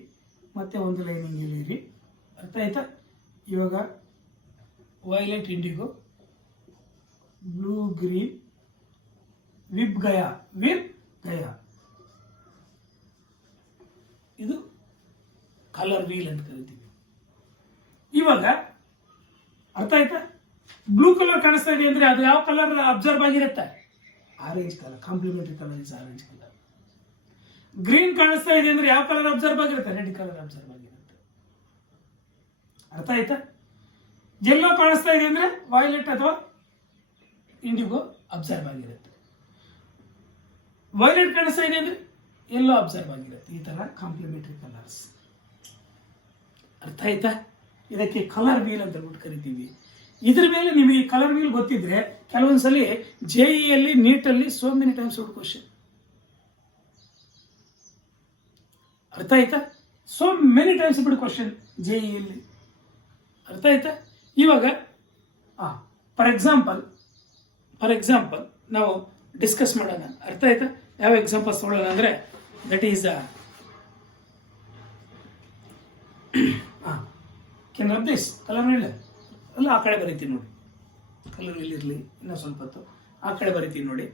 ಮತ್ತೆ ಒಂದು ಲೈನ್ ಹಿಂಗೆ ಎಳೀರಿ. ಅರ್ಥ ಆಯ್ತಾ? ಇವಾಗ ವೈಲೆಟ್, ಇಂಡಿಗೋ, ಬ್ಲೂ, ಗ್ರೀನ್, ವಿಪ್ ಗಯ, ಇದು ಕಲರ್ ವೀಲ್ ಅಂತ ಕರಿತೀವಿ. ಇವಾಗ ಅರ್ಥ ಆಯ್ತಾ? ಬ್ಲೂ ಕಲರ್ ಕಾಣಿಸ್ತಾ ಇದೆ ಅಂದ್ರೆ ಅದು ಯಾವ ಕಲರ್ ಅಬ್ಸರ್ವ್ ಆಗಿರುತ್ತೆ, orange colour, complementary colour is orange colour. Green ಕಾಣಿಸ್ತಾ ಇದೆ ಅಂದ್ರೆ ಯಾವ ಕಲರ್ ಅಬ್ಸರ್ವ್ ಆಗಿರುತ್ತೆ, ರೆಡ್ ಕಲರ್ ಅಬ್ಸರ್ವ್ ಆಗಿರುತ್ತೆ. ಅರ್ಥ ಆಯ್ತಾ? ಎಲ್ಲೋ ಕಾಣಿಸ್ತಾ ಇದೆ ಅಂದರೆ ವೈಲೆಟ್ ಅಥವಾ ಇಂಡಿಗೋ ಅಬ್ಸರ್ವ್ ಆಗಿರುತ್ತೆ. ವೈಲೆಟ್ ಕಾಣಿಸ್ತಾ ಇದೆ ಅಂದರೆ ಎಲ್ಲೋ ಅಬ್ಸರ್ವ್ ಆಗಿರುತ್ತೆ. ಈ ಥರ ಕಾಂಪ್ಲಿಮೆಂಟರಿ ಕಲರ್ಸ್. ಅರ್ಥ ಆಯ್ತಾ? ಇದಕ್ಕೆ ಕಲರ್ ವೀಲ್ ಅಂತ ಬಿಟ್ಟು ಕರಿತೀವಿ. ಇದ್ರ ಮೇಲೆ ನಿಮಗೆ ಕಲರ್ ವೀಲ್ ಗೊತ್ತಿದ್ರೆ ಕೆಲವೊಂದ್ಸಲಿ JEE ನೀಟಲ್ಲಿ so many times out question. ಅರ್ಥ ಆಯ್ತಾ? ಸೋ ಮೆನಿ ಟೈಮ್ಸ್ ಬಿಡು ಕ್ವಶನ್ JEE. ಅರ್ಥ ಆಯ್ತಾ? ಇವಾಗ ಫಾರ್ ಎಕ್ಸಾಂಪಲ್ ನಾವು ಡಿಸ್ಕಸ್ ಮಾಡೋಣ. ಅರ್ಥ ಆಯ್ತಾ? ಯಾವ ಎಕ್ಸಾಂಪಲ್ಸ್ ನೋಡೋಣ ಅಂದರೆ that is Ken of this colour wheel ಅಲ್ಲ, ಆ ಕಡೆ ಬರೀತೀನಿ ನೋಡಿ. ಕಲರ್ ವೀಲ್ ಇರಲಿ, ಇನ್ನೂ ಸ್ವಲ್ಪ ಹೊತ್ತು ಆ ಕಡೆ ಬರೀತೀನಿ ನೋಡಿ.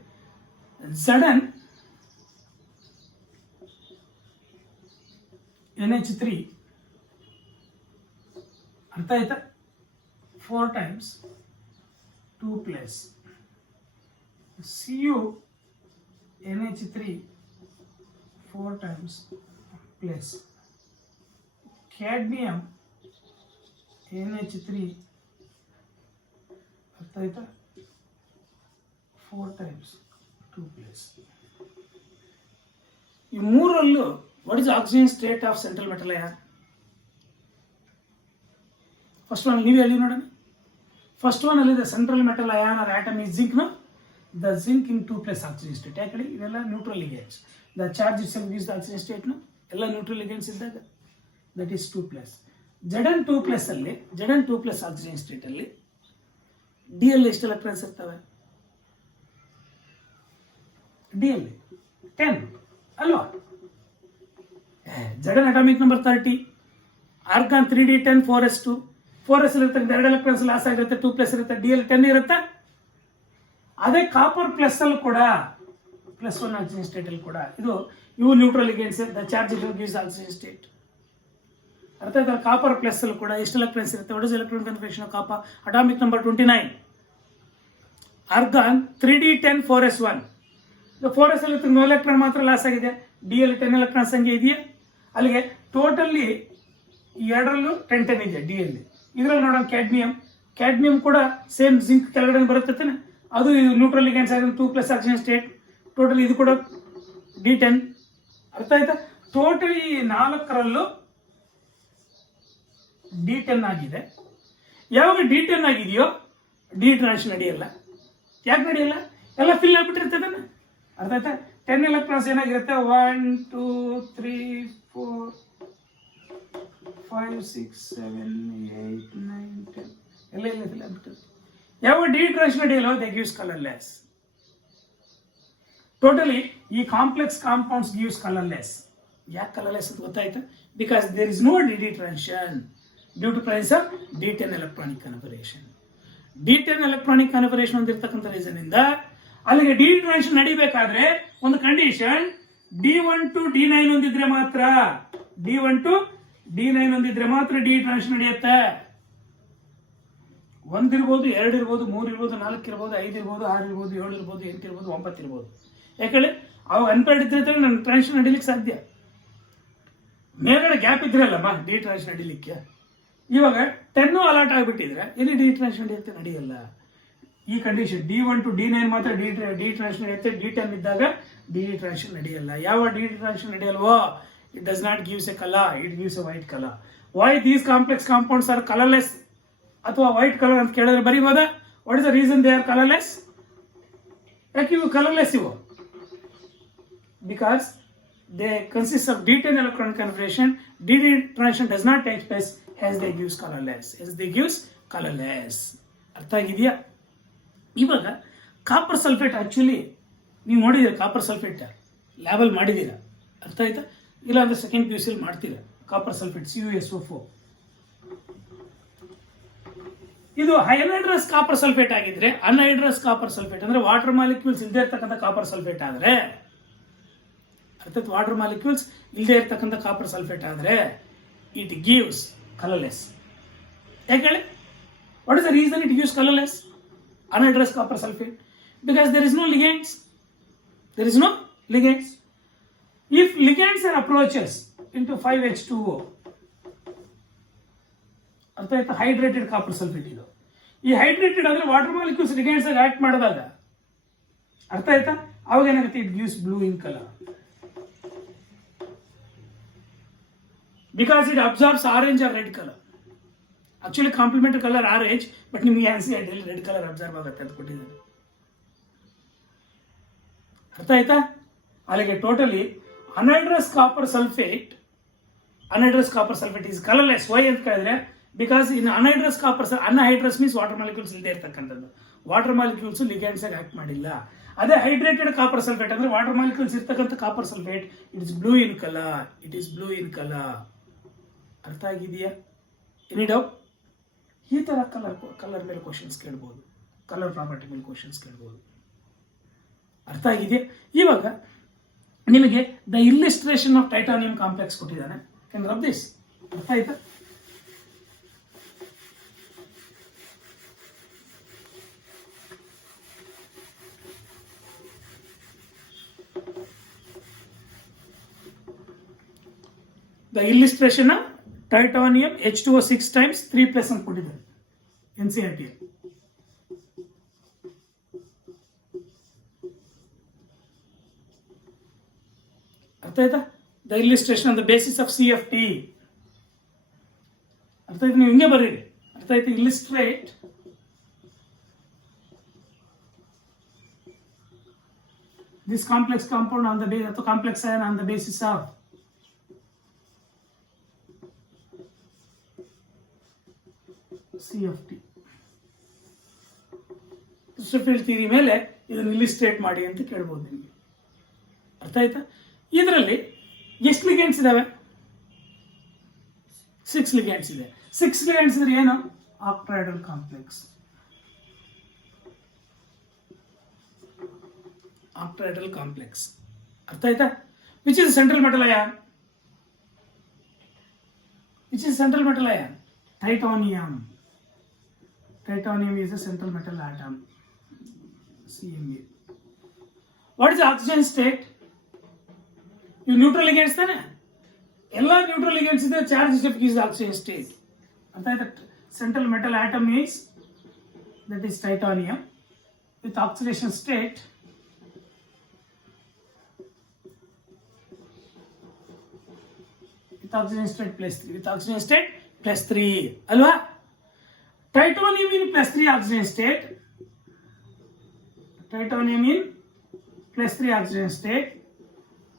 ಸಡನ್ NH3, ಅರ್ಥ ಆಯ್ತಾ? 4 times 2 plus Cu NH3 4 times plus cadmium NH3, ಅರ್ಥ ಆಯ್ತಾ? 4 times 2 plus. ಈ ಮೂರಲ್ಲೂ what is oxidation state of central metal ion? First one ನೀವು ಹೇಳಿ ನೋಡೋಣ. ಫಸ್ಟ್ ಒನ್ ಅಲ್ಲಿ the central metal ion or atom is zinc. The zinc in 2+ oxidation state. ಯಾಕಡೆ ಇವೆಲ್ಲ neutral ligands. The charge itself gives the oxidation state. ಎಲ್ಲ neutral ligands ಇದ್ದಾಗ that is 2+. Zn2+ ಅಲ್ಲಿ Zn2+ oxidation state ಅಲ್ಲಿ DL ಎಷ್ಟು ಎಲೆಕ್ಟ್ರಾನ್ಸ್ ಇರ್ತವೆ? DL 10 ಅಲ್ವಾ? Zn atomic number 30. Argon 3D10 4s2. 4s ಇರುತ್ತೆ, 2 ಎಲೆಕ್ಟ್ರಾನ್ಸ್ ಲಾಸ್ ಆಗಿರುತ್ತೆ, 2+ ಇರುತ್ತೆ, DL 10 ಇರುತ್ತೆ. ಅದೇ ಕಾಪರ್ ಪ್ಲಸ್ ಅಲ್ಲಿ ಕೂಡ +1 ಆಕ್ಸಿಜನ್ ಸ್ಟೇಟ್ ಅಲ್ಲಿ ಕೂಡ ಇವು neutral ligands. The charge gives oxygen state. ಅರ್ಥ ಆಯ್ತಾ? ಕಾಪರ್ ಪ್ಲಸ್ ಅಲ್ಲಿ ಕೂಡ ಎಷ್ಟು ಎಲೆಕ್ಟ್ರಾನ್ಸ್ ಇರುತ್ತೆ? What is electron configuration of copper? Atomic number 29. Argon 3D10 4s1. 4s ಅಲ್ಲಿ 9 ಎಲೆಕ್ಟ್ರಾನ್ ಮಾತ್ರ ಲಾಸ್ ಆಗಿದೆ. DL 10 ಎಲೆಕ್ಟ್ರಾನ್ ಸಂಖ್ಯೆ ಇದೆಯಾ? ಅಲ್ಲಿಗೆ ಟೋಟಲ್ಲಿ ಎರಡರಲ್ಲೂ 10 ಇದೆ DL. ಇದರಲ್ಲಿ ನೋಡೋಣ ಕ್ಯಾಡ್ಮಿಯಂ ಕೂಡ ಸೇಮ್ ಜಿಂಕ್ ಕೆಳಗಡೆ ಬರುತ್ತೆ ತಾನೆ, ಅದು ನ್ಯೂಟ್ರಲ್ ಲಿಗೇಂಡ್ಸ್ ಆಗಿದೆ, 2+ ಆಕ್ಸಿಜನ್ ಸ್ಟೇಟ್. ಟೋಟಲ್ ಇದು ಕೂಡ D10. ಅರ್ಥ ಆಯ್ತಾ? ಟೋಟಲ್ ಈ 4ರಲ್ಲೂ D10 ಆಗಿದೆ. ಯಾವಾಗ D10 ಆಗಿದೆಯೋ ಡಿ ಟ್ರಾನ್ಸ್ ನಡೆಯಲ್ಲ. ಯಾಕೆ ನಡೆಯಲ್ಲ? ಎಲ್ಲ ಫಿಲ್ ಆಗ್ಬಿಟ್ಟಿರ್ತದೆ. ಅರ್ಥ ಆಯ್ತಾ? 10 ಎಲೆಕ್ಟ್ರಾನ್ಸ್ ಏನಾಗಿರುತ್ತೆ? 1 2 3 4 5 6 7 8 9 10 ಎಲ್ಲ ಫಿಲ್ ಆಗ್ಬಿಟ್ಟಿರುತ್ತೆ. ಯಾವಾಗ ಡಿ ಟ್ರಾನ್ಸ್ ನಡೆಯಲ್ಲ ದೇ ಗಿವ್ಸ್ ಕಲರ್ಲೆಸ್. ಟೋಟಲಿ ಈ ಕಾಂಪ್ಲೆಕ್ಸ್ ಕಾಂಪೌಂಡ್ಸ್ ಗಿವ್ಸ್ ಕಲರ್ಲೆಸ್. ಯಾಕೆ ಕಲರ್ಲೆಸ್ ಅಂತ ಗೊತ್ತಾಯ್ತಾ? Because there is no D transition due to price of D10 electronic configuration. D10 electronic configuration ಹೊಂದಿರತಕ್ಕಂಥ ರೀಸನ್ ಇಂದ ಅಲ್ಲಿಗೆ ಡಿ ಟ್ರಾನ್ಸಿಷನ್ ನಡಿಬೇಕಾದ್ರೆ ಒಂದು ಕಂಡೀಷನ್ D1 to D9 ಹೊಂದಿದ್ರೆ ಮಾತ್ರ, D1 to D9 ಹೊಂದಿದ್ರೆ ಮಾತ್ರ D transition ನಡೆಯುತ್ತೆ. 1 ಇರ್ಬೋದು, 2 ಇರ್ಬೋದು, 3 ಇರ್ಬೋದು, 4 ಇರ್ಬೋದು, 5 ಇರ್ಬೋದು, 6 ಇರ್ಬೋದು, 7 ಇರ್ಬೋದು, 8 ಇರ್ಬೋದು, 9 ಇರ್ಬೋದು. ಯಾಕಂದ್ರೆ ಅವಾಗ ಅನ್ಪೇರ್ಡ್ ಇದ್ರೆ ನನ್ನ ಟ್ರಾನ್ಸಿಷನ್ ನಡೀಲಿಕ್ಕೆ ಸಾಧ್ಯ. ಮೇಲ್ಗಡೆ ಗ್ಯಾಪ್ ಇದ್ರಲ್ಲಮ್ಮ ಡಿ ಟ್ರಾನ್ಸಿಷನ್ ನಡೀಲಿಕ್ಕೆ. ಇವಾಗ 10 ಅಲಾಟ್ ಆಗಿಬಿಟ್ಟಿದ್ರೆ ಇಲ್ಲಿ ಡಿ ಟ್ರಾನ್ಸಿಷನ್ ನಡೆಯುತ್ತೆ? ನಡೆಯಲ್ಲ. ಈ ಕಂಡೀಷನ್ D1 to D9 ಮಾತ್ರ ಡಿ ಟ್ರಾನ್ಸಿಷನ್ ನಡೆಯುತ್ತೆ. D10 ಇದ್ದಾಗ ಡಿ ಟ್ರಾನ್ಸಿಷನ್ ನಡೆಯಲ್ಲ. ಯಾವ ಡಿ ಟ್ರಾನ್ಸಿಷನ್ ನಡೆಯಲ್ವೋ it does not gives a colour, it gives a white colour. Why these complex compounds are colourless ಅಥವಾ ವೈಟ್ ಕಲರ್ ಅಂತ ಕೇಳಿದ್ರೆ ಬರೀಬೋದಾ? What is the reason they are colourless? ಯಾಕೆ ಇವು ಕಲರ್ಲೆಸ್ ಇವು? Because they consist of D10 electronic configuration. D transition does not take place, hence they gives colorless. ಅರ್ಥ ಆಗಿದೆಯಾ? ಇವಾಗ ಕಾಪರ್ ಸಲ್ಫೇಟ್ ಆಕ್ಚುಲಿ ನೀವು ನೋಡಿದ್ದೀರ, ಕಾಪರ್ ಸಲ್ಫೇಟ್ ಲ್ಯಾಬಲ್ ಮಾಡಿದ್ದೀರಾ. ಅರ್ಥ ಆಯ್ತಾ? ಇಲ್ಲ ಅಂದ್ರೆ ಸೆಕೆಂಡ್ PUC ಮಾಡ್ತೀರಾ. ಕಾಪರ್ ಸಲ್ಫೇಟ್ CuSO4 ಇದು ಹೈನೈಡ್ರಸ್ ಕಾಪರ್ ಸಲ್ಫೇಟ್ ಆಗಿದ್ರೆ, ಅನ್ಹೈಡ್ರಸ್ ಕಾಪರ್ ಸಲ್ಫೇಟ್ ಅಂದ್ರೆ ವಾಟರ್ ಮಾಲಿಕ್ಯೂಲ್ಸ್ ಇಲ್ಲದೆ ಇರ್ತಕ್ಕಂಥ ಕಾಪರ್ ಸಲ್ಫೇಟ್ ಆದ್ರೆ, ಅರ್ಥಾತ್ ವಾಟರ್ ಮಾಲಿಕ್ಯೂಲ್ಸ್ ಇಲ್ಲದೆ ಇರ್ತಕ್ಕಂಥ ಕಾಪರ್ ಸಲ್ಫೇಟ್ ಆದ್ರೆ ಇಟ್ ಗಿವ್ಸ್ ಕಲರ್ಲೆಸ್. ಯಾಕೆ ಹೇಳಿ? What is the reason it gives colourless anhydrous copper sulfate? Because there is no ligands. If ligands are approaches into 5H2O, ಅರ್ಥ ಆಯ್ತಾ? ಹೈಡ್ರೇಟೆಡ್ ಕಾಪರ್ ಸಲ್ಫೇಟ್ ಇದು. ಈ hydrated ಅಂದರೆ ವಾಟರ್ ಮಾಲಿಕ್ಯೂಲ್ಸ್ ಲಿಗ್ಯಾಂಡ್ಸ್ ಆಗಿ act ಮಾಡಿದಾಗ ಅರ್ಥ ಆಯ್ತಾ, ಅವಾಗ ಏನಾಗುತ್ತೆ, it gives blue in colour because it absorbs orange R red colour. Actually complementary colour orange, but ನಿಮ್ಗೆ ಆನ್ಸಿಡೆಂಟಲಿ ರೆಡ್ ಕಲರ್ ಅಬ್ಸರ್ವ್ ಆಗುತ್ತೆ ಅಂತ ಕೊಟ್ಟಿದ್ದಾರೆ. ಅರ್ಥ ಆಯ್ತಾ? ಅಲ್ಲಿಗೆ totally anhydrous copper sulphate is colourless. Why ಅಂತ ಕೇಳಿದ್ರೆ because in anhydrous copper anhydrous means water molecules ಇಲ್ಲದೆ ಇರ್ತಕ್ಕಂಥದ್ದು. ವಾಟರ್ ಮಾಲಿಕ್ಯೂಲ್ಸ್ ಲಿಗ್ಯಾಂಡ್ಸ್ ಆಗಿ ಆಕ್ಟ್ ಮಾಡಿಲ್ಲ. ಅದೇ ಹೈಡ್ರೇಟೆಡ್ ಕಾಪರ್ ಸಲ್ಫೇಟ್ ಅಂದ್ರೆ ವಾಟರ್ ಮಾಲಿಕ್ಯೂಲ್ಸ್ ಇರ್ತಕ್ಕಂಥ copper sulphate it is blue in colour. ಅರ್ಥ ಆಗಿದೆಯಾ? Any doubt? ಈ ತರ ಕಲರ್ ಮೇಲೆ ಕ್ವಶನ್ಸ್ ಕೇಳ್ಬೋದು, ಕಲರ್ ಪ್ರಾಪರ್ಟಿ ಮೇಲೆ ಕ್ವಶನ್ಸ್ ಕೇಳ್ಬೋದು. ಅರ್ಥ ಆಗಿದೆಯಾ? ಇವಾಗ ನಿಮಗೆ ದ ಇಲ್ಲಿಸ್ಟ್ರೇಷನ್ ಆಫ್ ಟೈಟಾನಿಯಂ ಕಾಂಪ್ಲೆಕ್ಸ್ ಕೊಟ್ಟಿದ್ದಾನೆ. Can rub this. ಅರ್ಥ ಆಯ್ತಾ? ದ ಇಲ್ಲಿಸ್ಟ್ರೇಷನ್ ಟೈಟಾನಿಯಂ H2O 6 times 3+ ಅಂತ ಕೊಟ್ಟಿದ್ದಾರೆ NCERT. ಅರ್ಥ ಆಯ್ತಾ? The illustration on the basis of CFT. ಅರ್ಥ ಆಯ್ತು? ನೀವು ಹಿಂಗೆ ಬರೀರಿ. ಅರ್ಥ ಆಯ್ತು? Illustrate this complex compound on the base, ಅಥವಾ complex ion on the basis of CFT. Christopher theory ಮೇಲೆ ಇದನ್ನು ಇಲ್ಲಿಸ್ಟ್ರೇಟ್ ಮಾಡಿ ಅಂತ ಕೇಳ್ಬೋದು ನಿಮಗೆ. ಅರ್ಥ ಆಯ್ತಾ? ಇದರಲ್ಲಿ ಎಷ್ಟು ಲಿಗ್ಯಾಂಡ್ಸ್ ಇದಾವೆ? 6 ಲಿಗ್ಯಾಂಡ್ಸ್ ಇದೆ. 6 ಲಿಗ್ಯಾಂಡ್ಸ್ ಇದ್ರೆ ಏನು? ಆಕ್ಟ್ರಾಯ್ಡಲ್ ಕಾಂಪ್ಲೆಕ್ಸ್. ಅರ್ಥ ಆಯ್ತಾ? Which is central metal ion? Titanium is a central metal atom. CMA. What is the oxygen state? You neutral ligands ತಾನೆ? ಎಲ್ಲ neutral ligands ಇದೆ. Charge state is the oxygen state. ಅಂತ ಆಯ್ತಾ? Central metal atom is titanium with oxidation state +3 ಅಲ್ವಾ? Titanium in +3 oxygen state.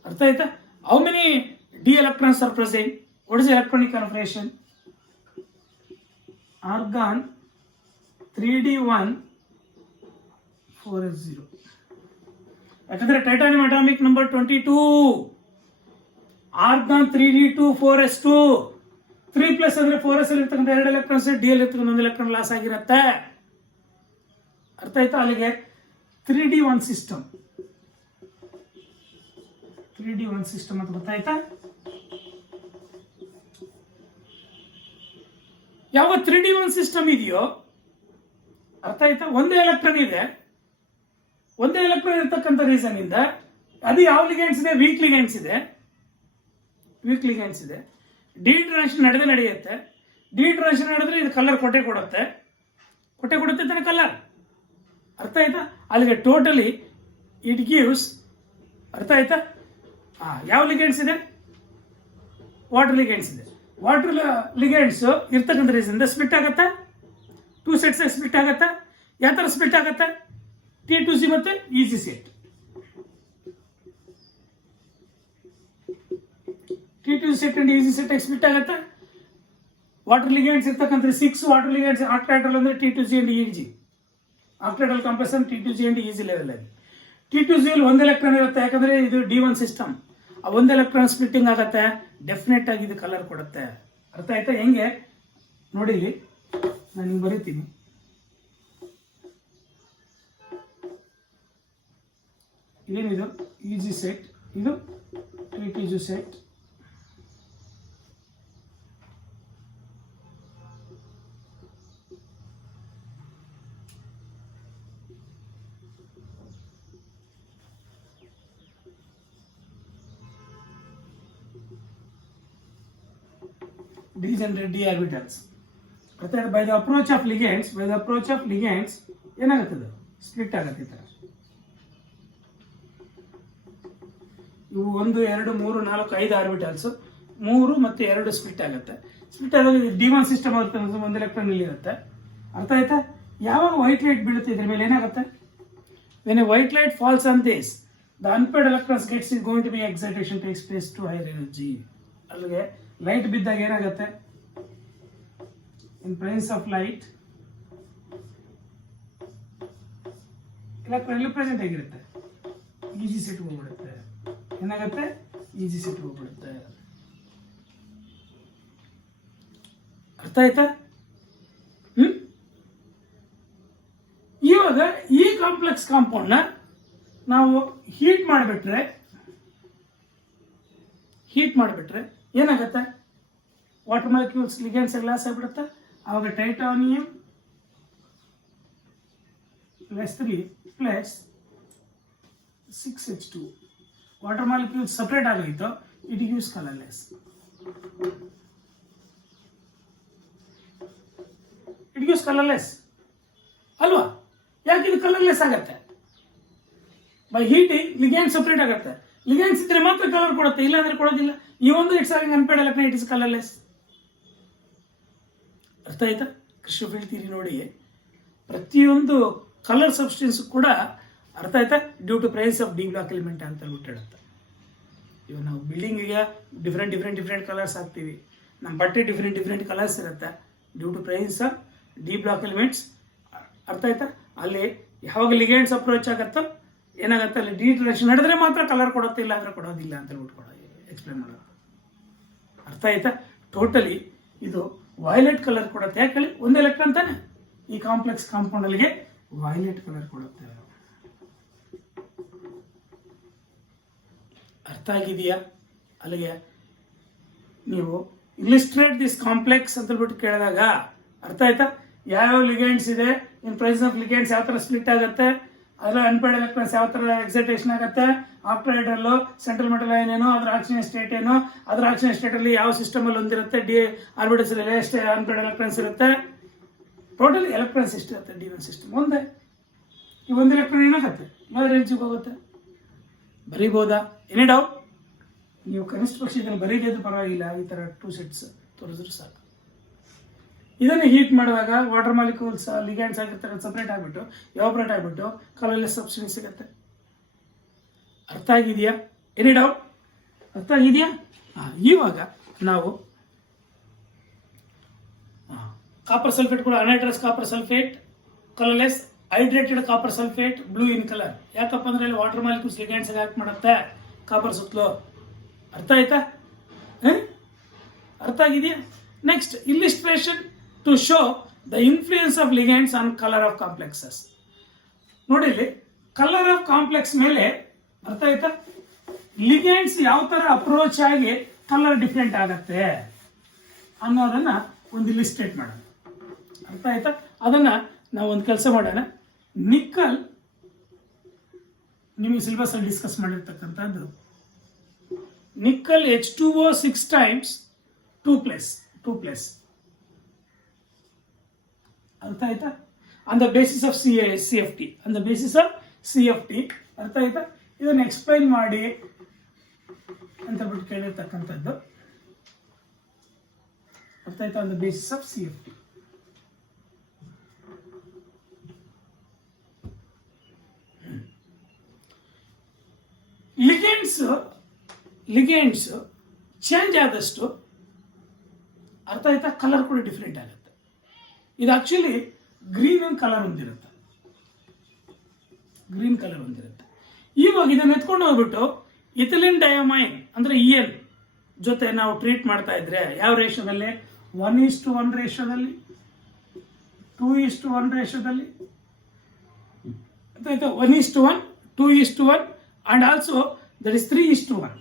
ಅರ್ಥ ಆಯ್ತಾ? How many d electrons are present? What is the electronic configuration? Argon 3d1 4s0. ಯಾಕಂದ್ರೆ titanium atomic number 22, argon 3d2 4s2. 3+ ಅಂದ್ರೆ 4s ಅಲ್ಲಿ ಇರ್ತಕ್ಕಂಥ 2 electrons, D ಅಲ್ಲಿ ಇರ್ತಕ್ಕಂಥ 1 electron loss ಆಗಿರುತ್ತೆ. ಅರ್ಥ ಆಯ್ತಾ? ಅಲ್ಲಿಗೆ 3d1 ಸಿಸ್ಟಮ್ ಅಂತ ಗೊತ್ತಾಯ್ತಾ? ಯಾವ 3d1 ಸಿಸ್ಟಮ್ ಇದೆಯೋ, ಅರ್ಥ ಆಯ್ತಾ, ಒಂದೇ ಎಲೆಕ್ಟ್ರಾನ್ ಇದೆ. ಒಂದೇ ಎಲೆಕ್ಟ್ರಾನ್ ಇರ್ತಕ್ಕಂಥ ರೀಸನ್ ಇಂದ ಅದು ಯಾವ ಲಿಗ್ಯಾಂಡ್ಸ್ ಇದೆ? ವೀಕ್ ಲಿಗ್ಯಾಂಡ್ಸ್ ಇದೆ. ಡಿ ಟ್ರಾನ್ಸಿಷನ್ ನಡೆಯುತ್ತೆ. ಡಿ ಟ್ರಾನ್ಸಿಷನ್ ನಡೆದ್ರೆ ಇದು ಕಲರ್ ಕೊಟ್ಟೆ ಕೊಡುತ್ತೆ ತಾನೆ ಕಲರ್. ಅರ್ಥ ಆಯ್ತಾ? ಅಲ್ಲಿಗೆ ಟೋಟಲಿ ಇಟ್ ಗಿವ್ಸ್. ಅರ್ಥ ಆಯ್ತಾ? ಯಾವ ಲಿಗ್ಯಾಂಡ್ಸ್ ಇದೆ? ವಾಟರ್ ಲಿಗ್ಯಾಂಡ್ಸ್ ಇದೆ. ವಾಟರ್ ಲಿಗ್ಯಾಂಡ್ಸ್ ಇರ್ತಕ್ಕಂಥ ರೀಸನ್ ಸ್ಪ್ಲಿಟ್ ಆಗುತ್ತೆ. 2 ಸೆಟ್ಸ್ ಸ್ಪ್ಲಿಟ್ ಆಗುತ್ತೆ. ಯಾವ ಥರ ಸ್ಪ್ಲಿಟ್ ಆಗುತ್ತೆ? T2C ಮತ್ತೆ EC set. T2C set and EC set split ಆಗುತ್ತೆ. ವಾಟರ್ ಲಿಗ್ಯಾಂಡ್ಸ್ ಇರ್ತಕ್ಕಂಥ 6 ವಾಟರ್ ಲಿಗ್ಯಾಂಡ್ಸ್ ಆಕ್ಟ್ರಾಯ್ಡಲ್ ಅಂದ್ರೆ T2C and EG. Octahedral complex T2C and EG level ಆಗಿ. T2C ಅಲ್ಲಿ 1 ಎಲೆಕ್ಟ್ರಾನ್ ಇರುತ್ತೆ. ಯಾಕಂದ್ರೆ ಇದು D1 ಸಿಸ್ಟಮ್. ಆ 1 ಎಲೆಕ್ಟ್ರಾನ್ ಸ್ಪ್ಲಿಟ್ಟಿಂಗ್ ಆಗುತ್ತೆ. ಡೆಫಿನೆಟ್ ಆಗಿ ಇದು ಕಲರ್ ಕೊಡುತ್ತೆ. ಅರ್ಥ ಆಯ್ತಾ? ಹೆಂಗೆ ನೋಡಿ, ಇಲ್ಲಿ ನಾನು ಹಿಂಗೆ ಬರೀತೀನಿ. ಏನಿದು? EG ಸೆಟ್, ಇದು T2C set. D generate d orbitals. ಅರ್ಥ by the approach of ligands ಏನಾಗುತ್ತೆ ಅದು ಸ್ಪ್ಲಿಟ್ ಆಗುತ್ತೆ ಈ ಥರ. ಇವು 1 2 3 4 5 ಆರ್ಬಿಟಲ್ಸ್ 3 ಮತ್ತು 2 ಸ್ಪ್ಲಿಟ್ ಆಗುತ್ತೆ. ಸ್ಪ್ಲಿಟ್ ಆದಾಗ D1 ಸಿಸ್ಟಮ್ ಆಗುತ್ತೆ, 1 ಎಲೆಕ್ಟ್ರಾನ್ ಇಲ್ಲಿ ಇರುತ್ತೆ. ಅರ್ಥ ಆಯ್ತಾ? ಯಾವಾಗ ವೈಟ್ ಲೈಟ್ ಬೀಳುತ್ತೆ ಇದ್ರ ಮೇಲೆ ಏನಾಗುತ್ತೆ? When a white light falls on this the unpaired electrons gets is going to be excitation takes place to higher energy. ಅಲ್ಲಿಗೆ ಲೈಟ್ ಬಿದ್ದಾಗ ಏನಾಗುತ್ತೆ? In presence of light electron ಎಲ್ಲಿ ಪ್ರೆಸೆಂಟ್ ಆಗಿರುತ್ತೆ? ಈಜಿ ಸೆಟ್ ಹೋಗ್ಬಿಡುತ್ತೆ. ಏನಾಗುತ್ತೆ? ಈಜಿ ಸೆಟ್ ಹೋಗ್ಬಿಡುತ್ತೆ. ಅರ್ಥ ಆಯ್ತಾ? ಇವಾಗ ಈ ಕಾಂಪ್ಲೆಕ್ಸ್ ಕಾಂಪೌಂಡ್ ನ ನಾವು ಹೀಟ್ ಮಾಡಿಬಿಟ್ರೆ ಏನಾಗುತ್ತೆ? ವಾಟರ್ ಮಾಲಿಕ್ಯೂಲ್ಸ್ ಲಿಗ್ಯಾಂಡ್ಸ್ ಗ್ಲಾಸ್ ಆಗಿಬಿಡುತ್ತೆ. ಆವಾಗ titanium +3 + 6H2 water molecules separate ಆಗೋಯ್ತು. It gives colourless. ಅಲ್ವಾ? ಯಾಕೆ ಇದು ಕಲರ್ಲೆಸ್ ಆಗತ್ತೆ? ಬೈ ಹೀಟಿಂಗ್ ಲಿಗ್ಯಾಂಡ್ ಸಪ್ರೇಟ್ ಆಗುತ್ತೆ. ಲಿಗ್ಯಾಂಡ್ಸ್ ಇದ್ರೆ ಮಾತ್ರ ಕಲರ್ ಕೊಡುತ್ತೆ, ಇಲ್ಲ ಅಂದ್ರೆ ಕೊಡೋದಿಲ್ಲ. ಈ ಒಂದು it's having unpaired electron, it is colourless. ಅರ್ಥ ಆಯ್ತಾ? ಕ್ರಿಸ್ಟೋಫಿಲ್ಡ್ ಥಿಯರಿ ನೋಡಿ, ಪ್ರತಿಯೊಂದು ಕಲರ್ ಸಬ್ಸ್ಟೆನ್ಸ್ ಕೂಡ ಅರ್ಥ ಆಯ್ತಾ due to presence of D block element ಅಂತ ಹೇಳ್ಬಿಟ್ಟು ಹೇಳುತ್ತೆ. ಇವಾಗ ನಾವು ಬಿಲ್ಡಿಂಗಿಗೆ ಡಿಫ್ರೆಂಟ್ ಕಲರ್ಸ್ ಹಾಕ್ತೀವಿ. ನಮ್ಮ ಬಟ್ಟೆ ಡಿಫ್ರೆಂಟ್ ಕಲರ್ಸ್ ಇರುತ್ತೆ due to presence of D block elements. ಅರ್ಥ ಆಯ್ತಾ? ಅಲ್ಲಿ ಯಾವಾಗ ಲಿಗ್ಯಾಂಡ್ಸ್ ಅಪ್ರೋಚ್ ಆಗುತ್ತೋ ಏನಾಗುತ್ತೆ? ಅಲ್ಲಿ ಡಿಟ್ರೇಷನ್ ನಡೆದ್ರೆ ಮಾತ್ರ ಕಲರ್ ಕೊಡುತ್ತೆ, ಇಲ್ಲ ಅಂದ್ರೆ ಕೊಡೋದಿಲ್ಲ ಅಂತ ಹೇಳ್ಬಿಟ್ಟು ಎಕ್ಸ್ಪ್ಲೇನ್ ಮಾಡೋದು. ಅರ್ಥ ಆಯ್ತಾ? ಟೋಟಲಿ ಇದು ವೈಲೆಟ್ ಕಲರ್ ಕೊಡುತ್ತೆ. ಯಾಕೆ ಹೇಳಿ? ಒಂದು ಎಲೆಕ್ಟ್ರಾನ್ ತಾನೆ ಈ ಕಾಂಪ್ಲೆಕ್ಸ್ ಕಾಂಪೌಂಡ್ ಅಲ್ಲಿಗೆ ವೈಲೆಟ್ ಕಲರ್ ಕೊಡುತ್ತೆ. ಅರ್ಥ ಆಗಿದೆಯಾ? ಅಲ್ಲಿಗೆ ನೀವು ಇಲಿಸ್ಟ್ರೇಟ್ ದಿಸ್ ಕಾಂಪ್ಲೆಕ್ಸ್ ಅಂತ ಹೇಳ್ಬಿಟ್ಟು ಕೇಳಿದಾಗ ಅರ್ಥ ಆಯ್ತಾ? ಯಾವ್ಯಾವ ಲಿಗ್ಯಾಂಡ್ಸ್ ಇದೆ, ಇನ್ ಪ್ರೆಸೆನ್ಸ್ ಆಫ್ ಲಿಗ್ಯಾಂಡ್ಸ್ ಯಾವ ಥರ ಸ್ಪ್ಲಿಟ್ ಆಗುತ್ತೆ, ಅದರ ಅನ್ಪೇರ್ಡ್ ಎಲೆಕ್ಟ್ರಾನ್ಸ್ ಯಾವ ಥರ ಎಕ್ಸೈಟೇಷನ್ ಆಗುತ್ತೆ, ಆಕ್ಟೋಹೈಡ್ರಲ್ಲು ಸೆಂಟ್ರಲ್ ಮೆಟಲ್ ಅಯಾನ್ ಏನು, ಅದರ ಆಕ್ಸಿಜನ್ ಸ್ಟೇಟ್ ಏನು, ಅದರ ಆಕ್ಸಿಜನ್ ಸ್ಟೇಟಲ್ಲಿ ಯಾವ ಸಿಸ್ಟಮಲ್ಲಿ ಹೊಂದಿರುತ್ತೆ, ಡಿ ಆರ್ಬಿಟಲ್ಸ್ ಎಷ್ಟು ಅನ್ಪೇರ್ಡ್ ಎಲೆಕ್ಟ್ರಾನ್ಸ್ ಇರುತ್ತೆ, ಟೋಟಲ್ ಎಲೆಕ್ಟ್ರಾನ್ಸ್ ಎಷ್ಟಿರುತ್ತೆ D1 ಸಿಸ್ಟಮ್ ಒಂದೇ. ಈ ಒಂದು ಎಲೆಕ್ಟ್ರಾನ್ ಏನಾಗುತ್ತೆ? ಲೋಯರ್ ರೇಂಜಿಗೆ ಹೋಗುತ್ತೆ. ಬರೀಬೋದಾ? Any doubt? ನೀವು ಕನಿಷ್ಠ ಪಕ್ಷ ಇದನ್ನು ಬರೀದಿದ್ದು ಪರವಾಗಿಲ್ಲ, ಈ ಥರ 2 ಸೆಟ್ಸ್ ತೋರಿಸಿದ್ರು ಸಾಕು. ಇದನ್ನು ಹೀಟ್ ಮಾಡುವಾಗ ವಾಟರ್ ಮಾಲಿಕ್ಯೂಲ್ಸ್ ಲಿಗ್ಯಾಂಡ್ಸ್ ಆಗಿರ್ತಕ್ಕಂಥ ಸಪ್ರೇಟ್ ಆಗಿಬಿಟ್ಟು ಎವಾಪರೇಟ್ ಆಗಿಬಿಟ್ಟು ಕಲರ್ಲೆಸ್ ಸಬ್ಸ್ಟೆನ್ಸ್ ಸಿಗುತ್ತೆ. ಅರ್ಥ ಆಗಿದೆಯಾ? Any doubt? ಅರ್ಥ ಆಗಿದೆಯಾ? ಇವಾಗ ನಾವು ಕಾಪರ್ ಸಲ್ಫೇಟ್ ಕೂಡ anhydrous copper sulphate colourless, hydrated copper sulphate blue in colour. ಯಾಕಪ್ಪ ಅಂದ್ರೆ ಇಲ್ಲಿ ವಾಟರ್ ಮಾಲಿಕ್ಯೂಲ್ಸ್ ಲಿಗ್ಯಾಂಡ್ಸ್ ಆಕ್ಟ್ ಮಾಡುತ್ತೆ ಕಾಪರ್ ಸುತ್ತಲೂ. ಅರ್ಥ ಆಯ್ತಾ? ಅರ್ಥ ಆಗಿದೆಯಾ? Next illustration to show the influence of ligands on colour of complexes. ನೋಡಿ ಇಲ್ಲಿ ಕಲರ್ ಆಫ್ ಕಾಂಪ್ಲೆಕ್ಸ್ ಮೇಲೆ ಅರ್ಥ ಆಯ್ತಾ ಲಿಗ್ಯಾಂಡ್ಸ್ ಯಾವ ತರ ಅಪ್ರೋಚ್ ಆಗಿ ಕಲರ್ ಡಿಫ್ರೆಂಟ್ ಆಗತ್ತೆ ಅನ್ನೋದನ್ನ ಒಂದು ಇಲಿಸ್ಟ್ರೇಟ್ ಮಾಡೋಣ. ಅರ್ಥ ಆಯ್ತಾ? ಅದನ್ನ ನಾವು ಒಂದು ಕೆಲಸ ಮಾಡೋಣ. ನಿಕ್ಕಲ್ ನಿಮಗೆ ಸಿಲೆಬಸ್ ಅಲ್ಲಿ ಡಿಸ್ಕಸ್ ಮಾಡಿರ್ತಕ್ಕಂಥದ್ದು ನಿಕ್ಕಲ್ H2O 6 times 2+. ಅರ್ಥ ಆಯ್ತಾ? On the basis of CFT, on the basis of CFT. ಅರ್ಥ ಆಯ್ತಾ? ಇದನ್ನು ಎಕ್ಸ್ಪ್ಲೈನ್ ಮಾಡಿ ಅಂತ ಬಿಟ್ಟು ಕೇಳಿರ್ತಕ್ಕಂಥದ್ದು. ಅರ್ಥ ಆಯ್ತಾ? On the basis of CFT. Ligands change ಆದಷ್ಟು ಅರ್ಥ ಆಯ್ತಾ ಕಲರ್ ಕೂಡ ಡಿಫ್ರೆಂಟ್ ಆಗುತ್ತೆ. ಇದು ಆಕ್ಚುಲಿ ಗ್ರೀನ್ ಕಲರ್ ಹೊಂದಿರುತ್ತೆ. ಇವಾಗ ಇದನ್ನ ಎತ್ಕೊಂಡು ಹೋಗ್ಬಿಟ್ಟು ಇಥಿಲಿನ್ ಡಯಾಮೈನ್ ಅಂದ್ರೆ EN ಜೊತೆ ನಾವು ಟ್ರೀಟ್ ಮಾಡ್ತಾ ಇದ್ರೆ ಯಾವ ರೇಷಿಯೋದಲ್ಲಿ? 1:1 ರೇಷಿಯೋದಲ್ಲಿ, 2:1 ರೇಷಿಯೋದಲ್ಲಿ, 1:1, 2:1 and also there is 3:1.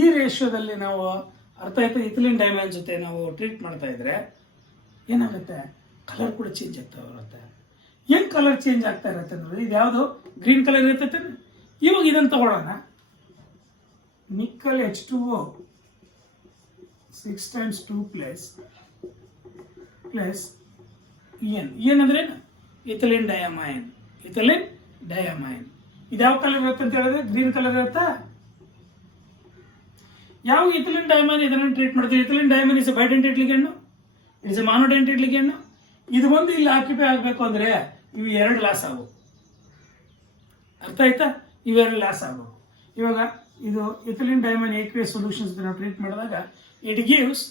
ಈ ರೇಷಿಯೋದಲ್ಲಿ ನಾವು ಅರ್ಥ ಆಯ್ತಾ ಇಥಿಲಿನ್ ಡೈಮೈನ್ ಜೊತೆ ನಾವು ಟ್ರೀಟ್ ಮಾಡ್ತಾ ಇದ್ರೆ ಏನಾಗುತ್ತೆ? ಕಲರ್ ಕೂಡ ಚೇಂಜ್ ಆಗ್ತಾ ಇರುತ್ತೆ. ಏನ್ ಕಲರ್ ಚೇಂಜ್ ಆಗ್ತಾ ಇರುತ್ತೆ ಅಂದ್ರೆ ಇದು ಯಾವುದು ಗ್ರೀನ್ ಕಲರ್ ಇರ್ತೈತೆ. ಇವಾಗ ಇದನ್ನು ತಗೊಳ್ಳೋಣ. Nickel H2O 6 times 2 plus EN. EN ಅಂದ್ರೆ ಏನು? ಇಥಿಲಿನ್ ಡಯಾಮೈನ್. ಇಥಿಲಿನ್ ಡಯಾಮೈನ್. ಇದು ಯಾವ ಕಲರ್ ಇರುತ್ತೆ ಅಂತ ಹೇಳಿದ್ರೆ ಗ್ರೀನ್ ಕಲರ್ ಇರುತ್ತಾ? ಯಾವ ಇಥಿಲಿನ್ ಡಯಾಮೈನ್ ಇದನ್ನು ಟ್ರೀಟ್ ಮಾಡ್ತೀವಿ? Ethylene diamine is a bidentate ligand, it's a monodentate ligand. ಇದು ಒಂದು ಇಲ್ಲಿ ಆಕ್ಯುಪೈ ಆಗಬೇಕು ಅಂದ್ರೆ ಇವು ಎರಡು ಲಾಸ್ ಆಗು. ಅರ್ಥ ಆಯ್ತಾ? ಇವೆರಡು ಲಾಸ್ ಆಗು. ಇವಾಗ ಇದು ಇಥಿಲಿನ್ ಡಯಾಮೈನ್ ಏಕ್ವಿಯಸ್ ಸೊಲ್ಯೂಷನ್ಸ್ ನಾವು ಟ್ರೀಟ್ ಮಾಡಿದಾಗ it gives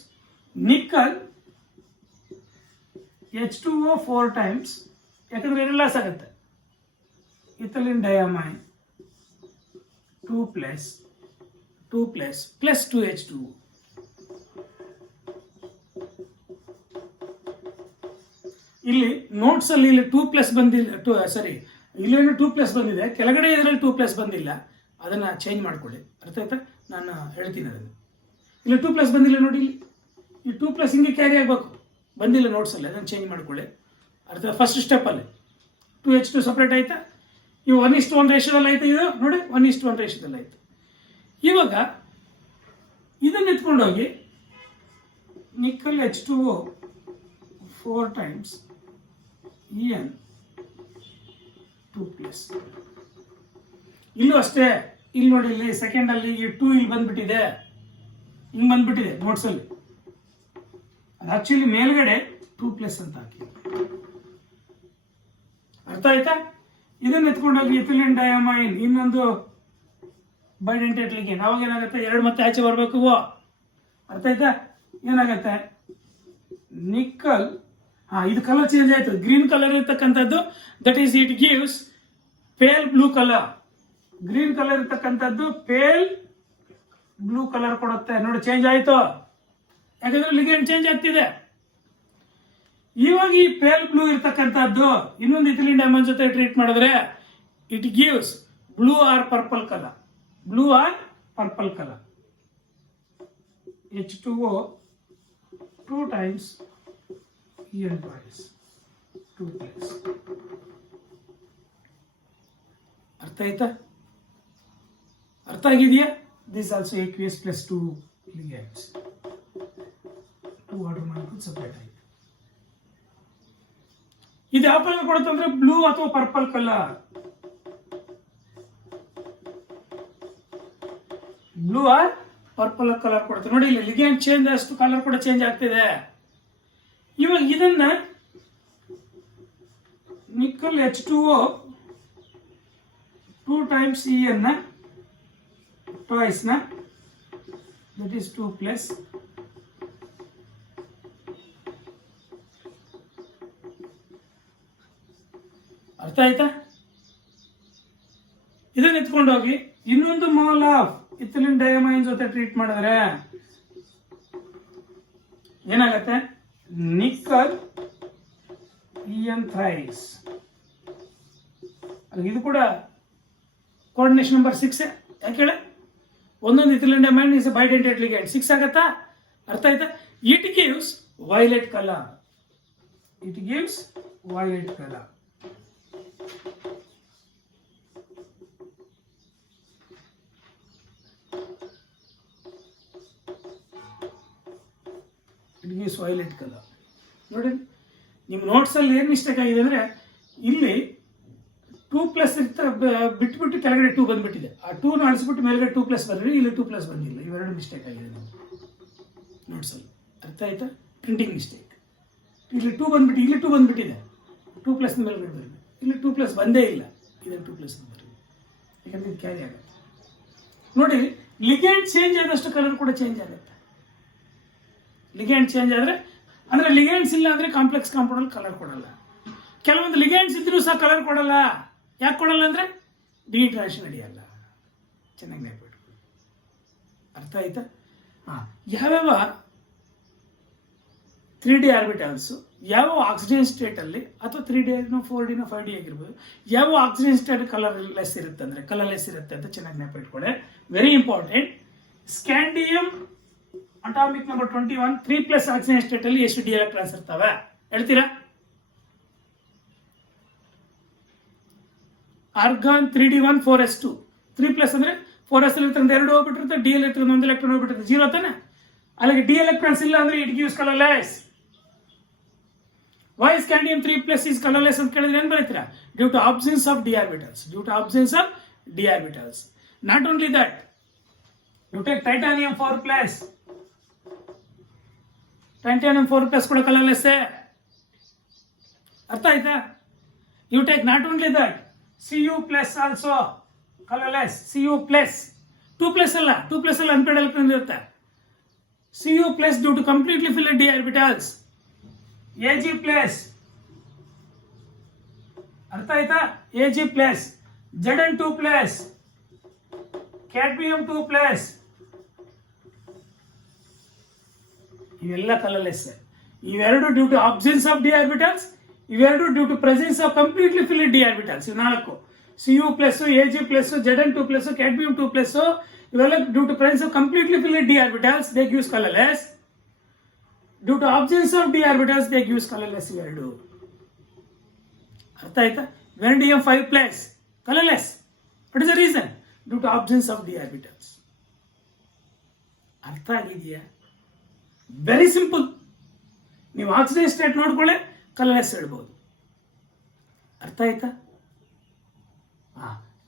nickel H2O 4 times, ಯಾಕಂದ್ರೆ ಎರಡು ಲಾಸ್ ಆಗುತ್ತೆ. Ethylene diamine 2 plus 2H2O. ಇಲ್ಲಿ ನೋಟ್ಸ್ ಅಲ್ಲಿ ಇಲ್ಲಿ 2+ ಬಂದಿಲ್ಲ, ಸಾರಿ ಇಲ್ಲೇನು 2+ ಬಂದಿದೆ, ಕೆಳಗಡೆ ಇದರಲ್ಲಿ 2+ ಬಂದಿಲ್ಲ. ಅದನ್ನ ಚೇಂಜ್ ಮಾಡ್ಕೊಳ್ಳಿ. ಅರ್ಥ ಆಯ್ತಾ? ನಾನು ಹೇಳ್ತೀನಿ ಅದನ್ನು. ಇಲ್ಲಿ 2+ ಬಂದಿಲ್ಲ ನೋಡಿ, ಇಲ್ಲಿ ಈ 2+ ಹಿಂಗೆ ಕ್ಯಾರಿ ಆಗಬೇಕು, ಬಂದಿಲ್ಲ ನೋಟ್ಸ್ ಅಲ್ಲಿ, ಅದನ್ನು ಚೇಂಜ್ ಮಾಡ್ಕೊಳ್ಳಿ. ಅರ್ಥ? ಫಸ್ಟ್ ಸ್ಟೆಪ್ ಅಲ್ಲಿ 2H2 ಸಪ್ರೇಟ್ ಆಯ್ತಾ? ಇವು 1:1 ರೇಷದಲ್ಲಿ ಆಯ್ತು. ಇದು ನೋಡಿ 1:1 ರೇಷದಲ್ಲಿ ಆಯ್ತು. ಇವಾಗ ಇದನ್ನ ಎತ್ಕೊಂಡೋಗಿ ನಿಕ್ಕಲ್ H2O 4 times EN 2+. ಇಲ್ಲೂ ಅಷ್ಟೇ. ಇಲ್ಲಿ ನೋಡಿ, ಇಲ್ಲಿ ಸೆಕೆಂಡ್ ಅಲ್ಲಿ ಈ 2 ಇಲ್ಲಿ ಬಂದ್ಬಿಟ್ಟಿದೆ, ಹಿಂಗ್ ಬಂದ್ಬಿಟ್ಟಿದೆ ನೋಟ್ಸ್ ಅಲ್ಲಿ. ಅದು ಆಕ್ಚುಲಿ ಮೇಲ್ಗಡೆ 2+ ಅಂತ ಹಾಕಿ. ಅರ್ಥ ಆಯ್ತಾ? ಇದನ್ನ ಎತ್ಕೊಂಡೋಗಿ ಇಥಿಲಿನ್ ಡಯಾಮೈನ್ ಇನ್ನೊಂದು ಬೈಡೆಂಟೇಟ್ ಲಿಗಂಡ್, ಅವಾಗ ಏನಾಗುತ್ತೆ? ಎರಡು ಮತ್ತೆ ಆಚೆ ಬರಬೇಕು. ಅರ್ಥ ಆಯ್ತಾ? ಏನಾಗತ್ತೆ? ನಿಕ್ಕಲ್, ಇದು ಕಲರ್ ಚೇಂಜ್ ಆಯ್ತು. ಗ್ರೀನ್ ಕಲರ್ ಇರ್ತಕ್ಕಂಥದ್ದು that is it gives pale blue colour. Green colour ಇರ್ತಕ್ಕಂಥದ್ದು ಪೇಲ್ ಬ್ಲೂ ಕಲರ್ ಕೊಡುತ್ತೆ. ನೋಡಿ, ಚೇಂಜ್ ಆಯ್ತು, ಯಾಕಂದ್ರೆ ಲಿಗಂಡ್ ಚೇಂಜ್ ಆಗ್ತಿದೆ. ಇವಾಗ ಈ ಪೇಲ್ ಬ್ಲೂ ಇರ್ತಕ್ಕಂಥದ್ದು ಇನ್ನೊಂದು ಇಥಿಲಿನ್ ಡಯಾಮೈನ್ ಜೊತೆ ಟ್ರೀಟ್ ಮಾಡಿದ್ರೆ it gives blue R purple colour. Blue R purple colour. H2O 2 times EN twice 2+. ಅರ್ಥ ಆಯ್ತಾ? ಅರ್ಥ ಆಗಿದೆಯಾ? This also aqueous plus 2 ligands. 2 water molecule separate ಆಯ್ತು. ಇದು ಯಾವ ಕಲರ್ ಕೊಡುತ್ತಂದ್ರೆ ಬ್ಲೂ ಅಥವಾ purple colour. Blue R purple colour ಕೊಡುತ್ತೆ. ನೋಡಿ, ಇಲ್ಲಿ ಲಿಗಂಡ್ ಚೇಂಜ್ ಅಷ್ಟು ಕಲರ್ ಕೂಡ ಚೇಂಜ್ ಆಗ್ತಿದೆ. ಇವಾಗ ಇದನ್ನ nickel H2O 2 times EN twice na, that is 2+. ಅರ್ಥ ಆಯ್ತಾ? ಇದನ್ನ ಎತ್ಕೊಂಡೋಗಿ ಇನ್ನೊಂದು ಮೋಲ್ ಆಫ್ ಇಥಿಲಿನ್ ಡಯಾಮೈನ್ ಜೊತೆ ಟ್ರೀಟ್ ಮಾಡಿದ್ರೆ ಏನಾಗತ್ತೆ? Nickel EN thrice. ಇದು ಕೂಡ ಕೋಆರ್ಡಿನೇಷನ್ ನಂಬರ್ 6. ಯಾಕೆ ಹೇಳ? ಒಂದೊಂದು ethylene diamine is bidentate ligand. 6 ಆಗತ್ತಾ? ಅರ್ಥ ಆಯ್ತಾ? It gives violet colour. It gives violet colour. It gives violet colour. ನೋಡಿ, ನಿಮ್ಮ ನೋಟ್ಸ್ ಅಲ್ಲಿ ಏನು ಮಿಸ್ಟೇಕ್ ಆಗಿದೆ ಅಂದ್ರೆ ಇಲ್ಲಿ 2+ ಬಿಟ್ಬಿಟ್ಟು ಕೆಳಗಡೆ 2 ಬಂದ್ಬಿಟ್ಟಿದೆ. ಆ 2 ಅಳಿಸ್ಬಿಟ್ಟು ಮೇಲ್ಗಡೆ 2+ ಬಂದ್ರೆ ಇಲ್ಲಿ 2+ ಬಂದಿಲ್ಲ. ಇವೆರಡು ಮಿಸ್ಟೇಕ್ ಆಗಿದೆ ನೋಟ್ಸ್ ಅಲ್ಲಿ. ಅರ್ಥ ಆಯ್ತಾ? Printing mistake. ಇಲ್ಲಿ 2 ಬಂದ್ಬಿಟ್ಟು ಇಲ್ಲಿ 2 ಬಂದ್ಬಿಟ್ಟಿದೆ, 2+ ಮೇಲ್ಗಡೆ ಬರಲಿ. ಇಲ್ಲಿ 2+ ಬಂದೇ ಇಲ್ಲ, ಇದನ್ನು 2+ ಬರಲಿ, ಯಾಕಂದ್ರೆ ಇದು ಕ್ಯಾರಿ ಆಗುತ್ತೆ. ನೋಡಿ, ಲಿಗಂಡ್ ಚೇಂಜ್ ಆದಷ್ಟು ಕಲರ್ ಕೂಡ ಚೇಂಜ್ ಆಗುತ್ತೆ. ಲಿಗಂಡ್ ಚೇಂಜ್ ಆದರೆ ಅಂದ್ರೆ ಲಿಗಂಡ್ಸ್ ಇಲ್ಲ ಅಂದ್ರೆ ಕಾಂಪ್ಲೆಕ್ಸ್ ಕಾಂಪೌಂಡ್ ಕಲರ್ ಕೊಡಲ್ಲ. ಕೆಲವೊಂದು ಲಿಗಂಡ್ಸ್ ಇದ್ರೂ ಸಹ ಕಲರ್ ಕೊಡಲ್ಲ. ಯಾಕೆ ಕೊಡಲ್ಲ ಅಂದ್ರೆ ಡಿಟ್ರಾಕ್ಷನ್ ನಡೆಯಲ್ಲ. ಚೆನ್ನಾಗಿ ನೆನಪಿಟ್ಕೊಳ್ಳಿ. ಅರ್ಥ ಆಯ್ತಾ? ಯಾವ್ಯಾವ 3D ಆರ್ಬಿಟಲ್ಸ್ ಯಾವ ಆಕ್ಸಿಜನ್ ಸ್ಟೇಟ್ ಅಲ್ಲಿ ಅಥವಾ 3D 4D 5D ಆಗಿರ್ಬೋದು, ಯಾವ ಆಕ್ಸಿಜನ್ ಸ್ಟೇಟ್ ಕಲರ್ಲೆಸ್ ಇರುತ್ತೆ ಅಂದ್ರೆ ಕಲರ್ಲೆಸ್ ಇರುತ್ತೆ ಅಂತ ಚೆನ್ನಾಗಿ ನೆನಪಿಟ್ಕೊಳ್ಳಿ. Very important. Scandium atomic number 21 3+ oxidation state ಅಲ್ಲಿ ಎಷ್ಟು ಡಿ ಎಲೆಕ್ಟ್ರಾನ್ಸ್ ಇರ್ತವೆ ಹೇಳ್ತೀರಾ? Argon 3D1 4s2. 3+ ಅಂದ್ರೆ 4s ಅಲ್ಲಿ ಇರ್ತದೆ 2 ಹೋಗ್ಬಿಟ್ಟಿರುತ್ತೆ, ಡಿ ಎಲ್ ಇರ್ತದೆ 1 ಎಲೆಕ್ಟ್ರಾನ್ ಹೋಗ್ಬಿಟ್ಟಿರುತ್ತೆ, 0 ತಾನೆ. ಅಲ್ಲಿಗೆ ಡಿ ಎಲೆಕ್ಟ್ರಾನ್ಸ್ ಇಲ್ಲ ಅಂದ್ರೆ it gives colourless. Why scandium 3+ is colorless ಅಂತ ಕೇಳಿದ್ರೆ ಏನು ಬರೀತೀರಾ? Due to absence of d orbitals. Due to absence of d orbitals. Not only that, you take titanium 4+. Titanium 4+ ಕೂಡ ಕಲರ್ಲೆಸ್. ಅರ್ಥ ಆಯ್ತಾ? You take not only that, Cu+ also colourless. Cu+, 2+ ಅಲ್ಲ, 2+ ಅಲ್ಲ unpaired electron ಇರುತ್ತೆ. Cu+ due to completely filled d orbitals. Ag+, ಅರ್ಥ ಆಯ್ತಾ? Ag+, Zn2+, cadmium 2+, ಇವೆಲ್ಲ colourless. ಇವೆರಡು due to absence of d orbitals, ಇವೆರಡು due to presence of completely filled d orbitals. ಇವು 4 Cu+, Ag+, Zn2+, cadmium 2+, ಇವೆಲ್ಲ due to presence of completely filled d orbitals, they gives colourless. Due to absence of d orbitals, they gives colourless. ಇವೆರಡು ಅರ್ಥ ಆಯ್ತಾ? Vanadium 5+, colourless. What is the reason? Due to absence of d orbitals. ಅರ್ಥ ಆಗಿದೆಯಾ? Very simple. ನೀವು oxidise state ನೋಡ್ಕೊಳ್ಳೆ colourless ಹೇಳ್ಬೋದು. ಅರ್ಥ ಆಯ್ತಾ?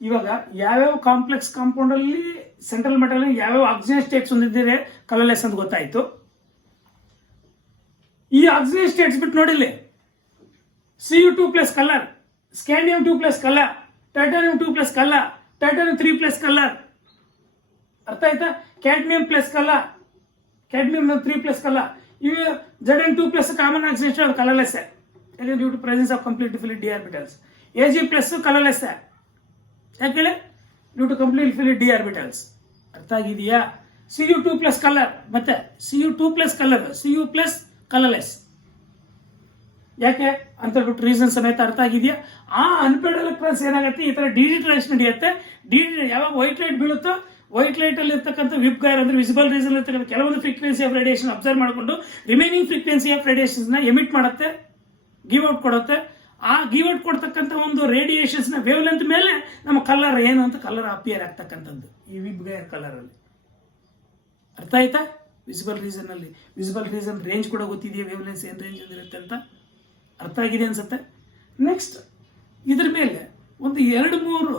ಇವಾಗ ಯಾವ್ಯಾವ ಕಾಂಪ್ಲೆಕ್ಸ್ ಕಾಂಪೌಂಡ್ ಅಲ್ಲಿ ಸೆಂಟ್ರಲ್ ಮೆಟಲ್ ಯಾವ್ಯಾವ ಆಕ್ಸಿಜನ್ ಸ್ಟೇಟ್ಸ್ ಹೊಂದಿದ್ದೀರಿ ಕಲರ್ಲೆಸ್ ಅಂತ ಗೊತ್ತಾಯ್ತು. ಈ ಆಕ್ಸಿಜನ್ ಸ್ಟೇಟ್ಸ್ ಬಿಟ್ಟು ನೋಡಿಲ್ಲಿ Cu2+ colour, scandium 2+ colour, titanium 2+ colour, titanium 3+ colour. ಅರ್ಥ ಆಯ್ತಾ? Cadmium plus colour, cadmium 3+ colour. ಇವು Zn2+ common oxygen state colourless due to presence of complete filled d orbitals. Ag+ colourless ಯಾಕೆ? Due to complete filled d orbitals. ಅರ್ಥ ಆಗಿದೆಯಾ? Cu2+ colour, ಮತ್ತೆ Cu2+ colour, Cu+ colourless ಯಾಕೆ ಅಂತ ಬಿಟ್ಟು reason ಸಮೇತ ಅರ್ಥ ಆಗಿದೆಯಾ? ಆ ಅನ್ಪೇಡ್ ಎಲೆಕ್ಟ್ರಾನ್ಸ್ ಏನಾಗುತ್ತೆ, ಈ ತರ ಡಿಜಿಟಲೈಸ್ ನಡೆಯುತ್ತೆ. ಯಾವಾಗ ವೈಟ್ ಲೈಟ್ ಬೀಳುತ್ತೋ, ವೈಟ್ ಲೈಟ್ ಅಲ್ಲಿ ಇರ್ತಕ್ಕಂಥ ವಿಪ್ ಗೈರ್ ಅಂದ್ರೆ ವಿಸಿಬಲ್ ರೀಸನ್ ಇರ್ತಕ್ಕಂಥ ಕೆಲವೊಂದು ಫ್ರೀಕ್ವೆನ್ಸಿ ಆಫ್ ರೇಡಿಯೇಷನ್ ಅಬ್ಸರ್ವ್ ಮಾಡಿಕೊಂಡು ರಿಮೈನಿಂಗ್ ಫ್ರೀಕ್ವೆನ್ಸಿ ಆಫ್ ರೇಡಿಯೇಷನ್ಸ್ ನ ಎಮಿಟ್ ಮಾಡುತ್ತೆ, ಗಿವ್ ಔಟ್ ಕೊಡುತ್ತೆ. ಆ ಗಿವ್ ಔಟ್ ಕೊಡ್ತಕ್ಕಂಥ ಒಂದು ರೇಡಿಯೇಷನ್ಸ್ ನ ವೇವ್ ಲೆಂತ್ ಮೇಲೆ ನಮ್ಮ ಕಲರ್ ಏನು ಅಂತ ಕಲರ್ ಅಪಿಯರ್ ಆಗ್ತಕ್ಕಂಥದ್ದು ಈ ವಿಪ್ ಗೈರ್ ಕಲರ್ ಅಲ್ಲಿ. ಅರ್ಥ ಆಯ್ತಾ? ವಿಸಿಬಲ್ ರೀಸನ್ ಅಲ್ಲಿ ವಿಸಿಬಲ್ ರೀಸನ್ ರೇಂಜ್ ಕೂಡ ಗೊತ್ತಿದೆಯಾ, ವೇವ್ ಲೆನ್ಸ್ ಏನು ರೇಂಜ್ ಇರುತ್ತೆ ಅಂತ ಅರ್ಥ ಆಗಿದೆ ಅನ್ಸುತ್ತೆ. ನೆಕ್ಸ್ಟ್ ಇದ್ರ ಮೇಲೆ ಒಂದು 2-3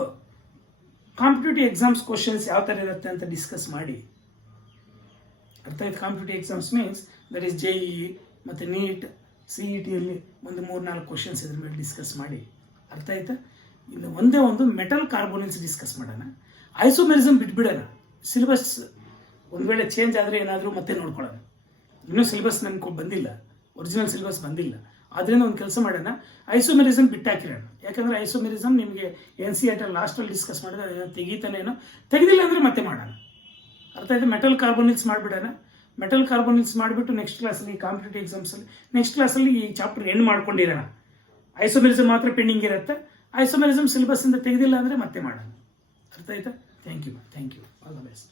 ಕಾಂಪಿಟೇಟಿವ್ ಎಕ್ಸಾಮ್ಸ್ ಕ್ವಶನ್ಸ್ ಯಾವ ಥರ ಇರುತ್ತೆ ಅಂತ ಡಿಸ್ಕಸ್ ಮಾಡಿ. ಅರ್ಥ ಆಯ್ತು? Competitive exams means that is JEE ಮತ್ತು ನೀಟ್, CET ಅಲ್ಲಿ ಒಂದು 3-4 ಕ್ವಶನ್ಸ್ ಇದ್ರ ಮೇಲೆ ಡಿಸ್ಕಸ್ ಮಾಡಿ. ಅರ್ಥ ಆಯ್ತಾ? ಇನ್ನು ಒಂದೇ ಒಂದು ಮೆಟಲ್ ಕಾರ್ಬೋನಿಲ್ಸ್ ಡಿಸ್ಕಸ್ ಮಾಡೋಣ. ಐಸೋಮೆರಿಸಮ್ ಬಿಟ್ಬಿಡೋಣ. ಸಿಲೆಬಸ್ ಒಂದು ವೇಳೆ ಚೇಂಜ್ ಆದರೆ ಏನಾದರೂ ಮತ್ತೆ ನೋಡ್ಕೊಳ್ಳೋಣ. ಇನ್ನೂ ಸಿಲೆಬಸ್ ನಮ್ಗೆ ಬಂದಿಲ್ಲ, ಒರಿಜಿನಲ್ ಸಿಲೆಬಸ್ ಬಂದಿಲ್ಲ. ಆದ್ದರಿಂದ ಒಂದು ಕೆಲಸ ಮಾಡೋಣ, ಐಸೋಮೆರಿಸಮ್ ಬಿಟ್ಟಾಕಿರೋಣ. ಯಾಕಂದರೆ ಐಸೋಮೆರಿಸಮ್ ನಿಮಗೆ NCERT ಲಾಸ್ಟಲ್ಲಿ ಡಿಸ್ಕಸ್ ಮಾಡಿದ್ರೆ ತೆಗೀತಾನೇನೋ, ತೆಗೆದಿಲ್ಲ ಅಂದರೆ ಮತ್ತೆ ಮಾಡೋಣ. ಅರ್ಥ ಆಯ್ತು? ಮೆಟಲ್ ಕಾರ್ಬೋನಿಲ್ಸ್ ಮಾಡಿಬಿಡೋಣ. ಮೆಟಲ್ ಕಾರ್ಬೋನಿಲ್ಸ್ ಮಾಡಿಬಿಟ್ಟು ನೆಕ್ಸ್ಟ್ ಕ್ಲಾಸಲ್ಲಿ ಕಾಂಪಿಟೇಟಿವ್ ಎಕ್ಸಾಮ್ಸಲ್ಲಿ ನೆಕ್ಸ್ಟ್ ಕ್ಲಾಸಲ್ಲಿ ಈ ಚಾಪ್ಟರ್ ಎಂಡ್ ಮಾಡ್ಕೊಂಡಿರೋಣ. ಐಸೋಮೆರಿಸಮ್ ಮಾತ್ರ ಪೆಂಡಿಂಗ್ ಇರುತ್ತೆ. ಐಸೋಮೆರಿಸಮ್ ಸಿಲೆಬಸ್ಸಿಂದ ತೆಗೆದಿಲ್ಲ ಅಂದರೆ ಮತ್ತೆ ಮಾಡೋಣ. ಅರ್ಥ ಆಯ್ತಾ? Thank you all the best.